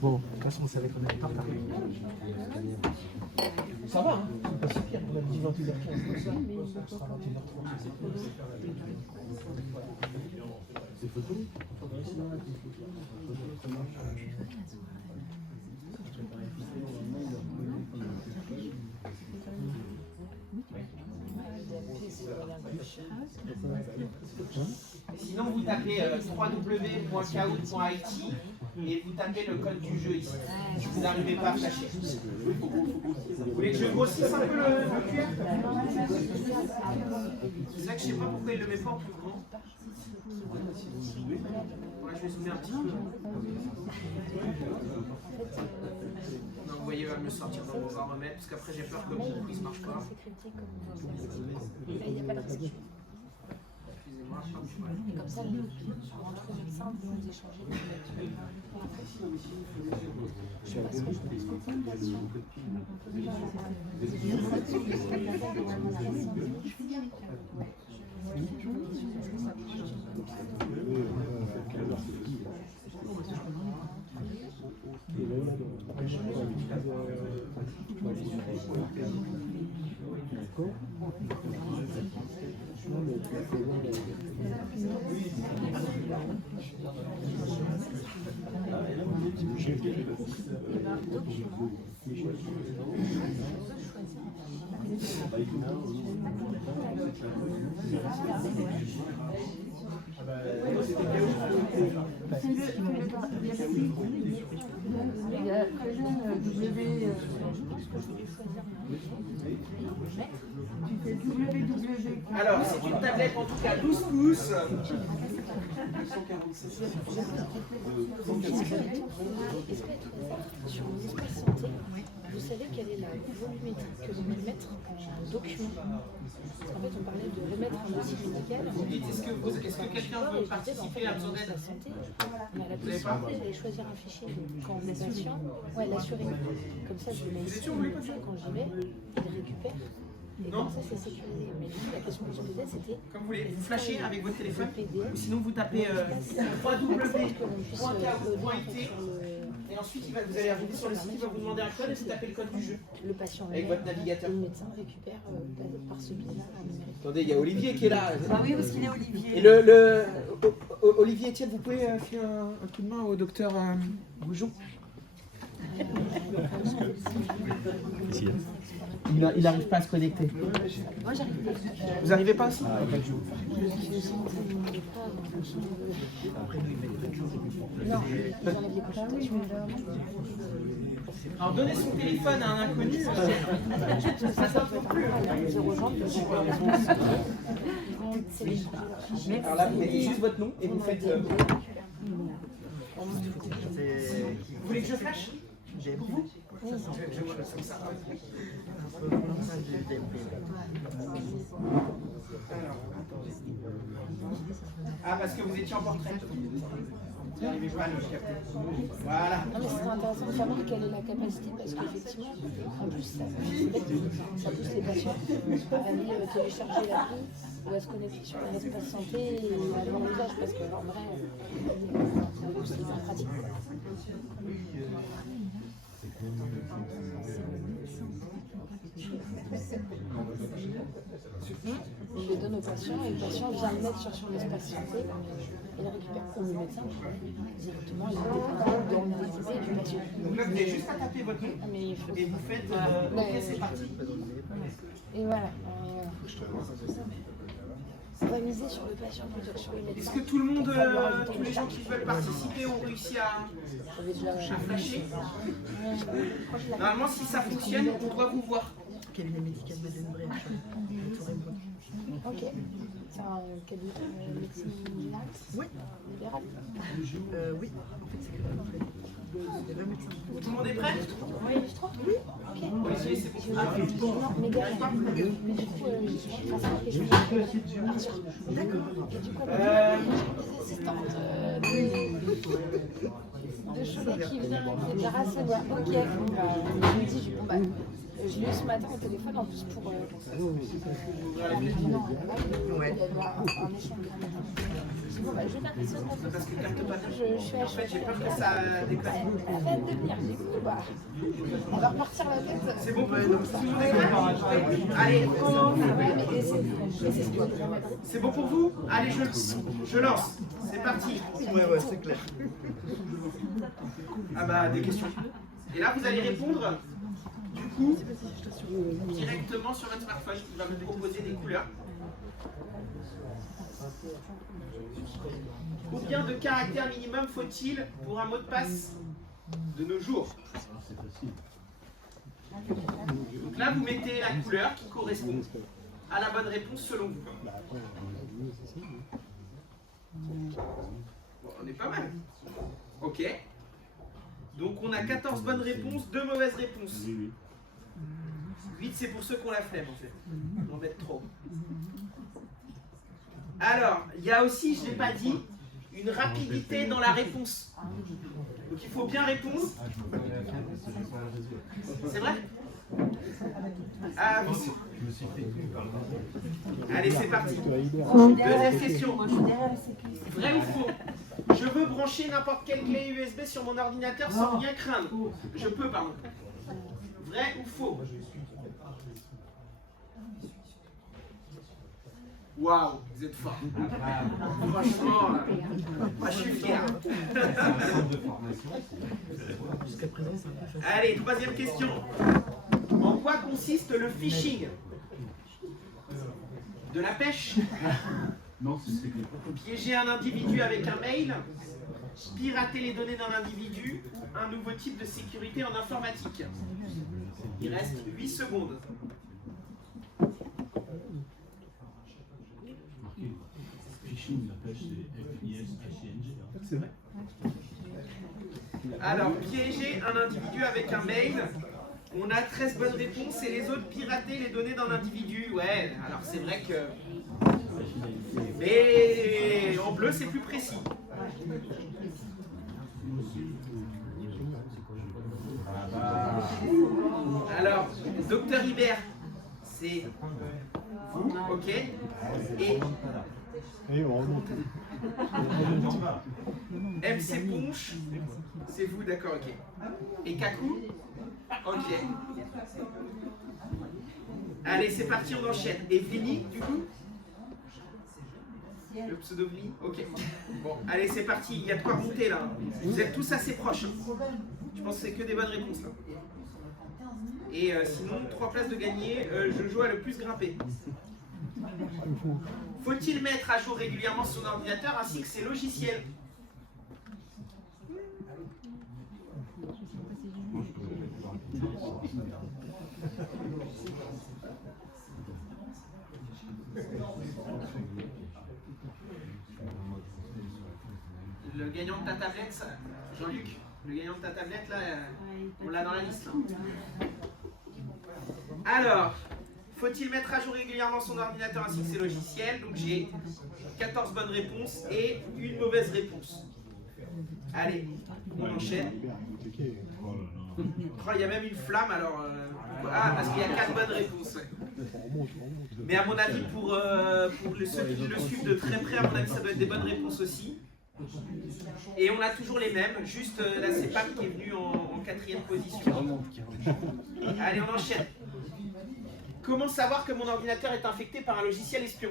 Bon, de toute façon, on savait qu'on allait pas parler. Ça va, hein? C'est pas si pire, on a dit 21h15. Ça sera 21h30. C'est photo? Sinon, vous tapez www.kahoot.it et vous tapez le code du jeu ici. Si vous n'arrivez pas à flasher. Vous voulez que je grossisse un peu le QR? C'est ça que je ne sais pas pourquoi il ne le met pas en plus grand. Voilà, je vais zoomer un petit peu. Non, vous voyez, il va me le sortir, donc on va remettre, parce qu'après j'ai peur que mon quiz ne marche pas. excusez-moi. Et comme ça, entre médecins, vous pouvez échanger les je passe aucune patient. Alors, c'est une tablette en tout cas 12 pouces. Sur mon espace santé, vous savez quelle est la volumétrie que vous pouvez mettre en document? Parce qu'en fait, on parlait de remettre un dossier médical. Est-ce que quelqu'un veut participer à besoin d'aide? On a la possibilité d'aller choisir un fichier de quand le patient, l'assuré. Comme ça, je le mets ici, quand j'y vais, il le récupère. Et comme ça, c'est sécurisé. Mais du coup, la question que je posais, c'était... Comme vous voulez, vous flashez avec votre téléphone, ou sinon vous tapez www.k.it et ensuite vous allez arriver sur le site, il va vous demander un code et vous tapez le code du jeu. Le patient avec votre navigateur. Le médecin récupère par ce biais-là un numérique. Attendez, il y a Olivier qui est là. Ah oui, parce qu'il est Olivier. Et Olivier Etienne, vous pouvez filer un coup de main au docteur Goujon? Il n'arrive pas à se connecter. Moi, j'arrive pas. Vous n'arrivez pas aussi? Non, j'enlève les consultations. Alors donner son téléphone à un inconnu, ça s'entend plus. Alors là, vous mettez juste votre nom et vous faites... Vous voulez que je flash? Pour vous? Ah, parce que vous étiez en portrait. Vous n'arrivez pas à le capter. Voilà. Non, mais c'est intéressant de savoir quelle est la capacité, parce qu'effectivement, en plus, ça pousse les patients à aller télécharger l'appli ou à se connecter sur un espace santé et à avoir l'usage, parce qu'en vrai, c'est hyper pratique. Je les donne au patient et le patient vient le mettre sur son espace santé et le récupère comme le médecin directement. Il est dépendant dans le décider du patient. Donc là, vous avez juste à taper votre nom et vous faites OK, c'est parti. Et voilà. On va miser sur le patient plutôt que sur le médecin. Est-ce que tout le monde, tous les gens qui veulent participer ont réussi à flasher? Normalement, si ça fonctionne, on doit vous voir. Cabinet médical de Denbray. Ok. C'est un cabinet de médecine générale? Oui. Libéral? Oui. En fait, c'est que tout le monde est prêt? Oui, je trouve. Oui. Ok. Olivier, c'est pour Non, mais derrière. Mais du coup, je pense que je vais partir. D'accord. Et du coup, les assistantes de Cholet qui vient, etc. Sonia. Ok. Je me dis, bon, bah. Je l'ai eu ce matin au téléphone en plus pour. Non, il y avait un échange. Bon, bah, je vais faire quelque chose de parce que capte pas. Je suis En fait, j'ai peur que ça déconne. Elle va de venir, du coup, bah. On va repartir la tête. C'est bon pour vous? Tout le monde est prêt? Allez, c'est bon pour vous? Allez, je lance. C'est parti. Ouais, c'est clair. Ah bah, des questions. Et là, vous allez répondre. Du coup, directement sur votre smartphone, il va me proposer des couleurs. Combien de caractères minimum faut-il pour un mot de passe de nos jours? Donc là, vous mettez la couleur qui correspond à la bonne réponse selon vous. Bon, on est pas mal. Ok. Donc on a 14 bonnes réponses, 2 mauvaises réponses. 8 c'est pour ceux qui ont la flemme en fait. On embête trop. Alors, il y a aussi, je ne l'ai pas dit, une rapidité dans la réponse. Donc il faut bien répondre. C'est vrai? Ah, vous... Je me suis fait tuer par le... Allez, c'est parti. Deuxième question. Vrai ou faux? Je veux brancher n'importe quelle clé USB sur mon ordinateur sans rien craindre. Je peux, pardon. Vrai ou faux? Waouh, vous êtes fort. Franchement, moi je suis fier. Allez, troisième question. En quoi consiste le phishing? De la pêche? Non, c'est Piéger un individu avec un mail? Pirater les données d'un individu? Un nouveau type de sécurité en informatique? Il reste 8 secondes. phishing, la pêche, c'est FISHING. C'est vrai. Alors, piéger un individu avec un mail, on a 13 bonnes réponses et les autres pirater les données d'un individu. Ouais, alors c'est vrai que... Mais en bleu, c'est plus précis. Alors, Docteur Hibert, c'est vous, ok. Et on remonte. MC Ponche, c'est vous, d'accord, ok. Et Kakou, ok. Allez, c'est parti, on enchaîne. Et Vini, du coup? Le pseudo Vini, ok. Bon, allez, c'est parti, il y a de quoi remonter là. Vous êtes tous assez proches. Je pense que c'est que des bonnes réponses là. Et sinon, 3 places de gagner, je joue à le plus grimper. Faut-il mettre à jour régulièrement son ordinateur ainsi que ses logiciels? Le gagnant de ta tablette, Jean-Luc, le gagnant de ta tablette, là, on l'a dans la liste. Là. Alors, faut-il mettre à jour régulièrement son ordinateur ainsi que ses logiciels? Donc j'ai 14 bonnes réponses et une mauvaise réponse. Allez, on enchaîne. Oh, il y a même une flamme alors... Ah, parce qu'il y a 4 bonnes réponses. Ouais. Mais à mon avis, pour ceux qui le suivent de très près, à mon avis, ça doit être des bonnes réponses aussi. Et on a toujours les mêmes, juste la CEPAP qui est venue en 4e position. Allez, on enchaîne. Comment savoir que mon ordinateur est infecté par un logiciel espion?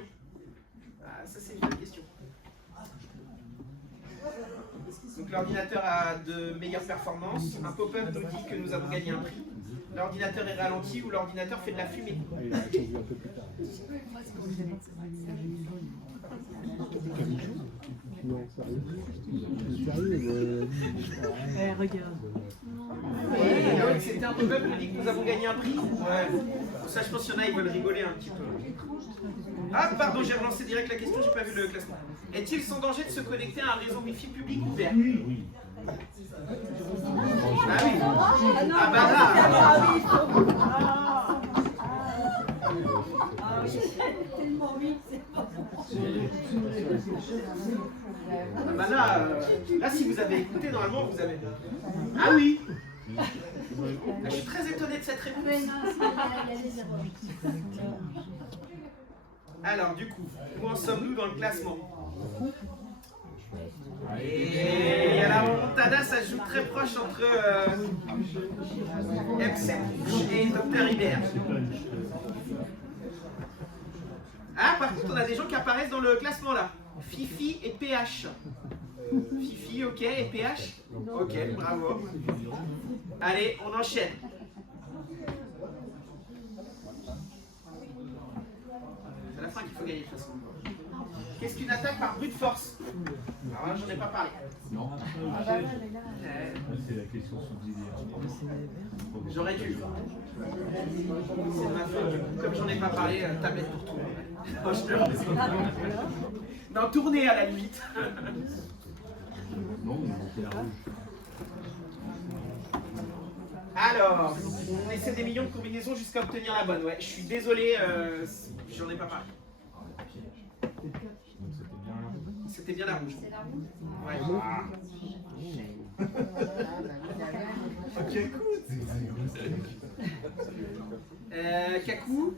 Ah, ça c'est une bonne question. Donc l'ordinateur a de meilleures performances. Un pop-up nous dit que nous avons gagné un prix. L'ordinateur est ralenti ou l'ordinateur fait de la fumée. Regarde. C'était un pop-up nous dit que nous avons gagné un prix. Ouais. Ça, je pense qu'il y en a, ils veulent rigoler un petit peu. Ah, pardon, j'ai relancé direct la question, j'ai pas vu le classement. Est-il sans danger de se connecter à un réseau Wi-Fi public ouvert? Oui. Ah oui. Ah bah là. Ah bah là, là si vous avez écouté, normalement vous avez... Ah oui. Je suis très étonné de cette réponse. Alors du coup, où en sommes-nous dans le classement? Et à la remontada, ça joue très proche entre MC et Dr Hibert. Ah, par contre, on a des gens qui apparaissent dans le classement là. Fifi et PH. Fifi, ok, et PH? Ok, bravo. Allez, on enchaîne. C'est à la fin qu'il faut gagner de toute façon. Qu'est-ce qu'une attaque par brute force? Alors là, j'en ai pas parlé. Non. C'est la question subsidiaire. J'aurais dû. C'est ma faute. Du coup, comme j'en ai pas parlé, tablette pour tout. Oh, je pleure. Non, tournez à la limite. Non, c'est la rouge. Alors, on essaie des millions de combinaisons jusqu'à obtenir la bonne. Ouais, je suis désolé, j'en ai pas parlé. C'était bien la rouge. C'est la rouge. Ouais. Kakou.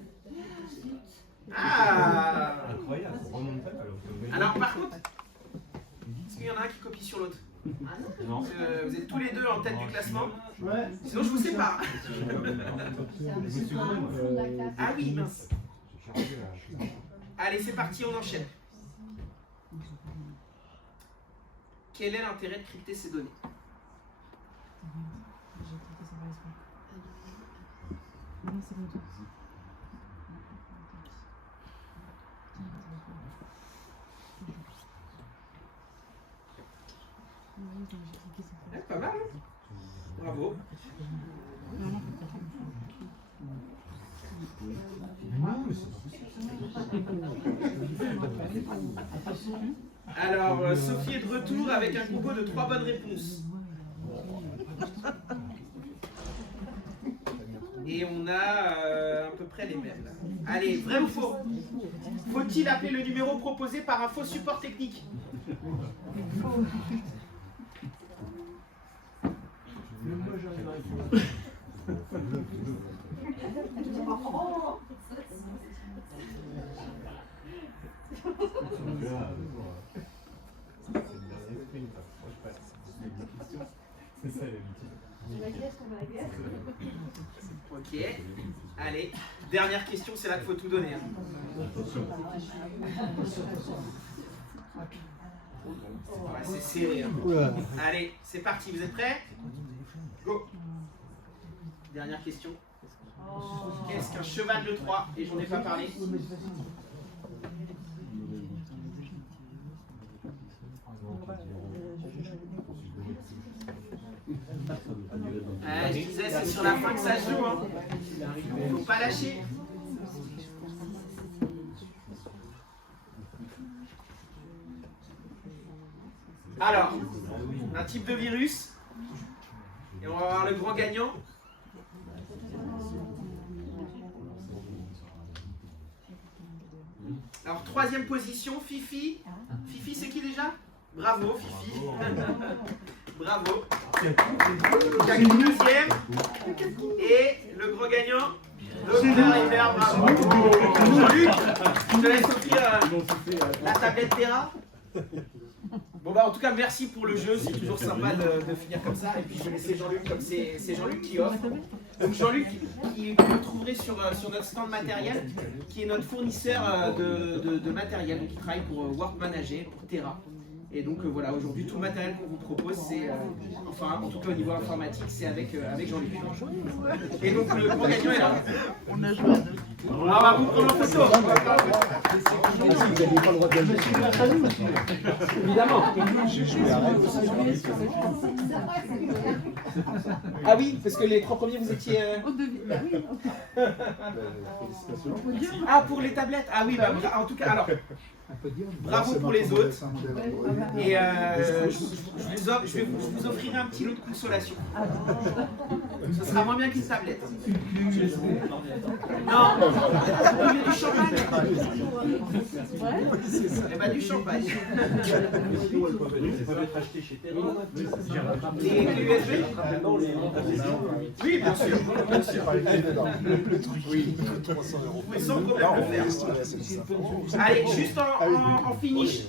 Ah. Incroyable, remontable alors. Alors par contre, est-ce qu'il y en a un qui copie sur l'autre? Non. Vous êtes tous les deux en tête du classement. Ouais. Sinon je vous sépare. Je me suis gouré, moi. Ah oui, mince. Allez, c'est parti, on enchaîne. Quel est l'intérêt de crypter ces données? Ouais, pas mal, hein? Bravo. Alors, Sophie est de retour avec un combo de 3 bonnes réponses. Et on a à peu près les mêmes. Là. Allez, vrai ou faux? Faut-il appeler le numéro proposé par un faux support technique? Même moi, j'arrive à répondre. C'est ça l'habitude. Ok. Allez, dernière question, c'est là qu'il faut tout donner. Hein. Ouais, c'est serré. Hein. Allez, c'est parti, vous êtes prêts? Go. Dernière question. Qu'est-ce qu'un cheval de Troie? Et j'en ai pas parlé. Je disais, c'est sur la fin que ça se joue. Hein. Faut pas lâcher. Alors, un type de virus. Et on va voir le grand gagnant. Alors, troisième position, Fifi. Fifi, c'est qui déjà? Bravo, Fifi. Bravo. Kakou deuxième. Et le gros gagnant, Dr. Hébert, bravo. Jean-Luc, je te laisse offrir la tablette Terra. Bon bah en tout cas merci pour le jeu, c'est toujours sympa de finir comme ça. Et puis je vais laisser Jean-Luc comme c'est Jean-Luc qui offre. Donc Jean-Luc, vous le trouverez sur notre stand matériel, qui est notre fournisseur de matériel, donc il travaille pour Work Manager, pour Terra. Et donc voilà, aujourd'hui tout le matériel qu'on vous propose, c'est, enfin en tout cas au niveau informatique, c'est avec Jean-Luc. Et donc le grand gagnant est là. On a joué à deux. On va vous prendre en photo. Vous n'avez pas le droit de le Évidemment. J'ai joué à Ah oui, parce que les 3 premiers vous étiez... Ah pour les tablettes. Ah oui, bah, en tout cas alors... Bravo pour les autres. Et je vais vous offrir un petit lot de consolation. Ce sera moins bien qu'une tablette. Non, du champagne. Eh ben du champagne. Les USB? Oui, bien sûr. Oui, sans problème le faire. Allez, juste en finish,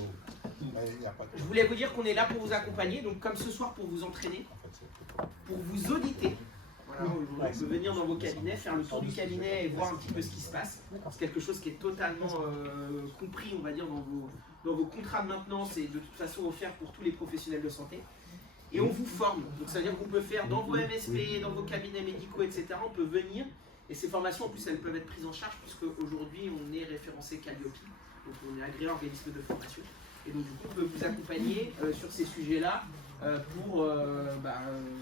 je voulais vous dire qu'on est là pour vous accompagner, donc comme ce soir pour vous entraîner, pour vous auditer. Voilà, aujourd'hui, on peut venir dans vos cabinets, faire le tour du cabinet et voir un petit peu ce qui se passe. C'est quelque chose qui est totalement compris, on va dire, dans vos contrats de maintenance et de toute façon offert pour tous les professionnels de santé. Et on vous forme, donc ça veut dire qu'on peut faire dans vos MSP, dans vos cabinets médicaux, etc. On peut venir, et ces formations en plus elles peuvent être prises en charge puisque aujourd'hui on est référencé Calliope. Donc on est agréé organisme de formation. Et donc du coup on peut vous accompagner sur ces sujets-là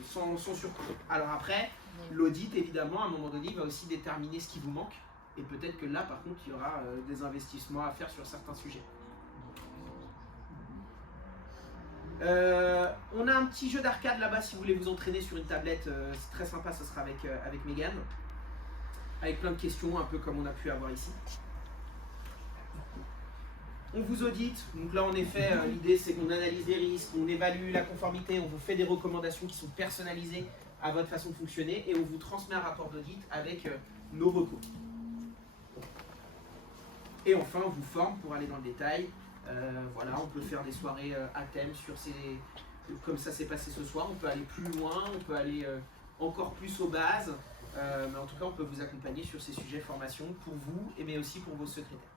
sans surcoût. Alors après, l'audit évidemment à un moment donné va aussi déterminer ce qui vous manque. Et peut-être que là par contre il y aura des investissements à faire sur certains sujets. On a un petit jeu d'arcade là-bas si vous voulez vous entraîner sur une tablette. C'est très sympa, ça sera avec Mégane. Avec plein de questions, un peu comme on a pu avoir ici. On vous audite, donc là en effet l'idée c'est qu'on analyse les risques, on évalue la conformité, on vous fait des recommandations qui sont personnalisées à votre façon de fonctionner et on vous transmet un rapport d'audit avec nos recours. Et enfin on vous forme pour aller dans le détail. Voilà, on peut faire des soirées à thème sur ces... Comme ça s'est passé ce soir, on peut aller plus loin, on peut aller encore plus aux bases. Mais en tout cas on peut vous accompagner sur ces sujets formation pour vous mais aussi pour vos secrétaires.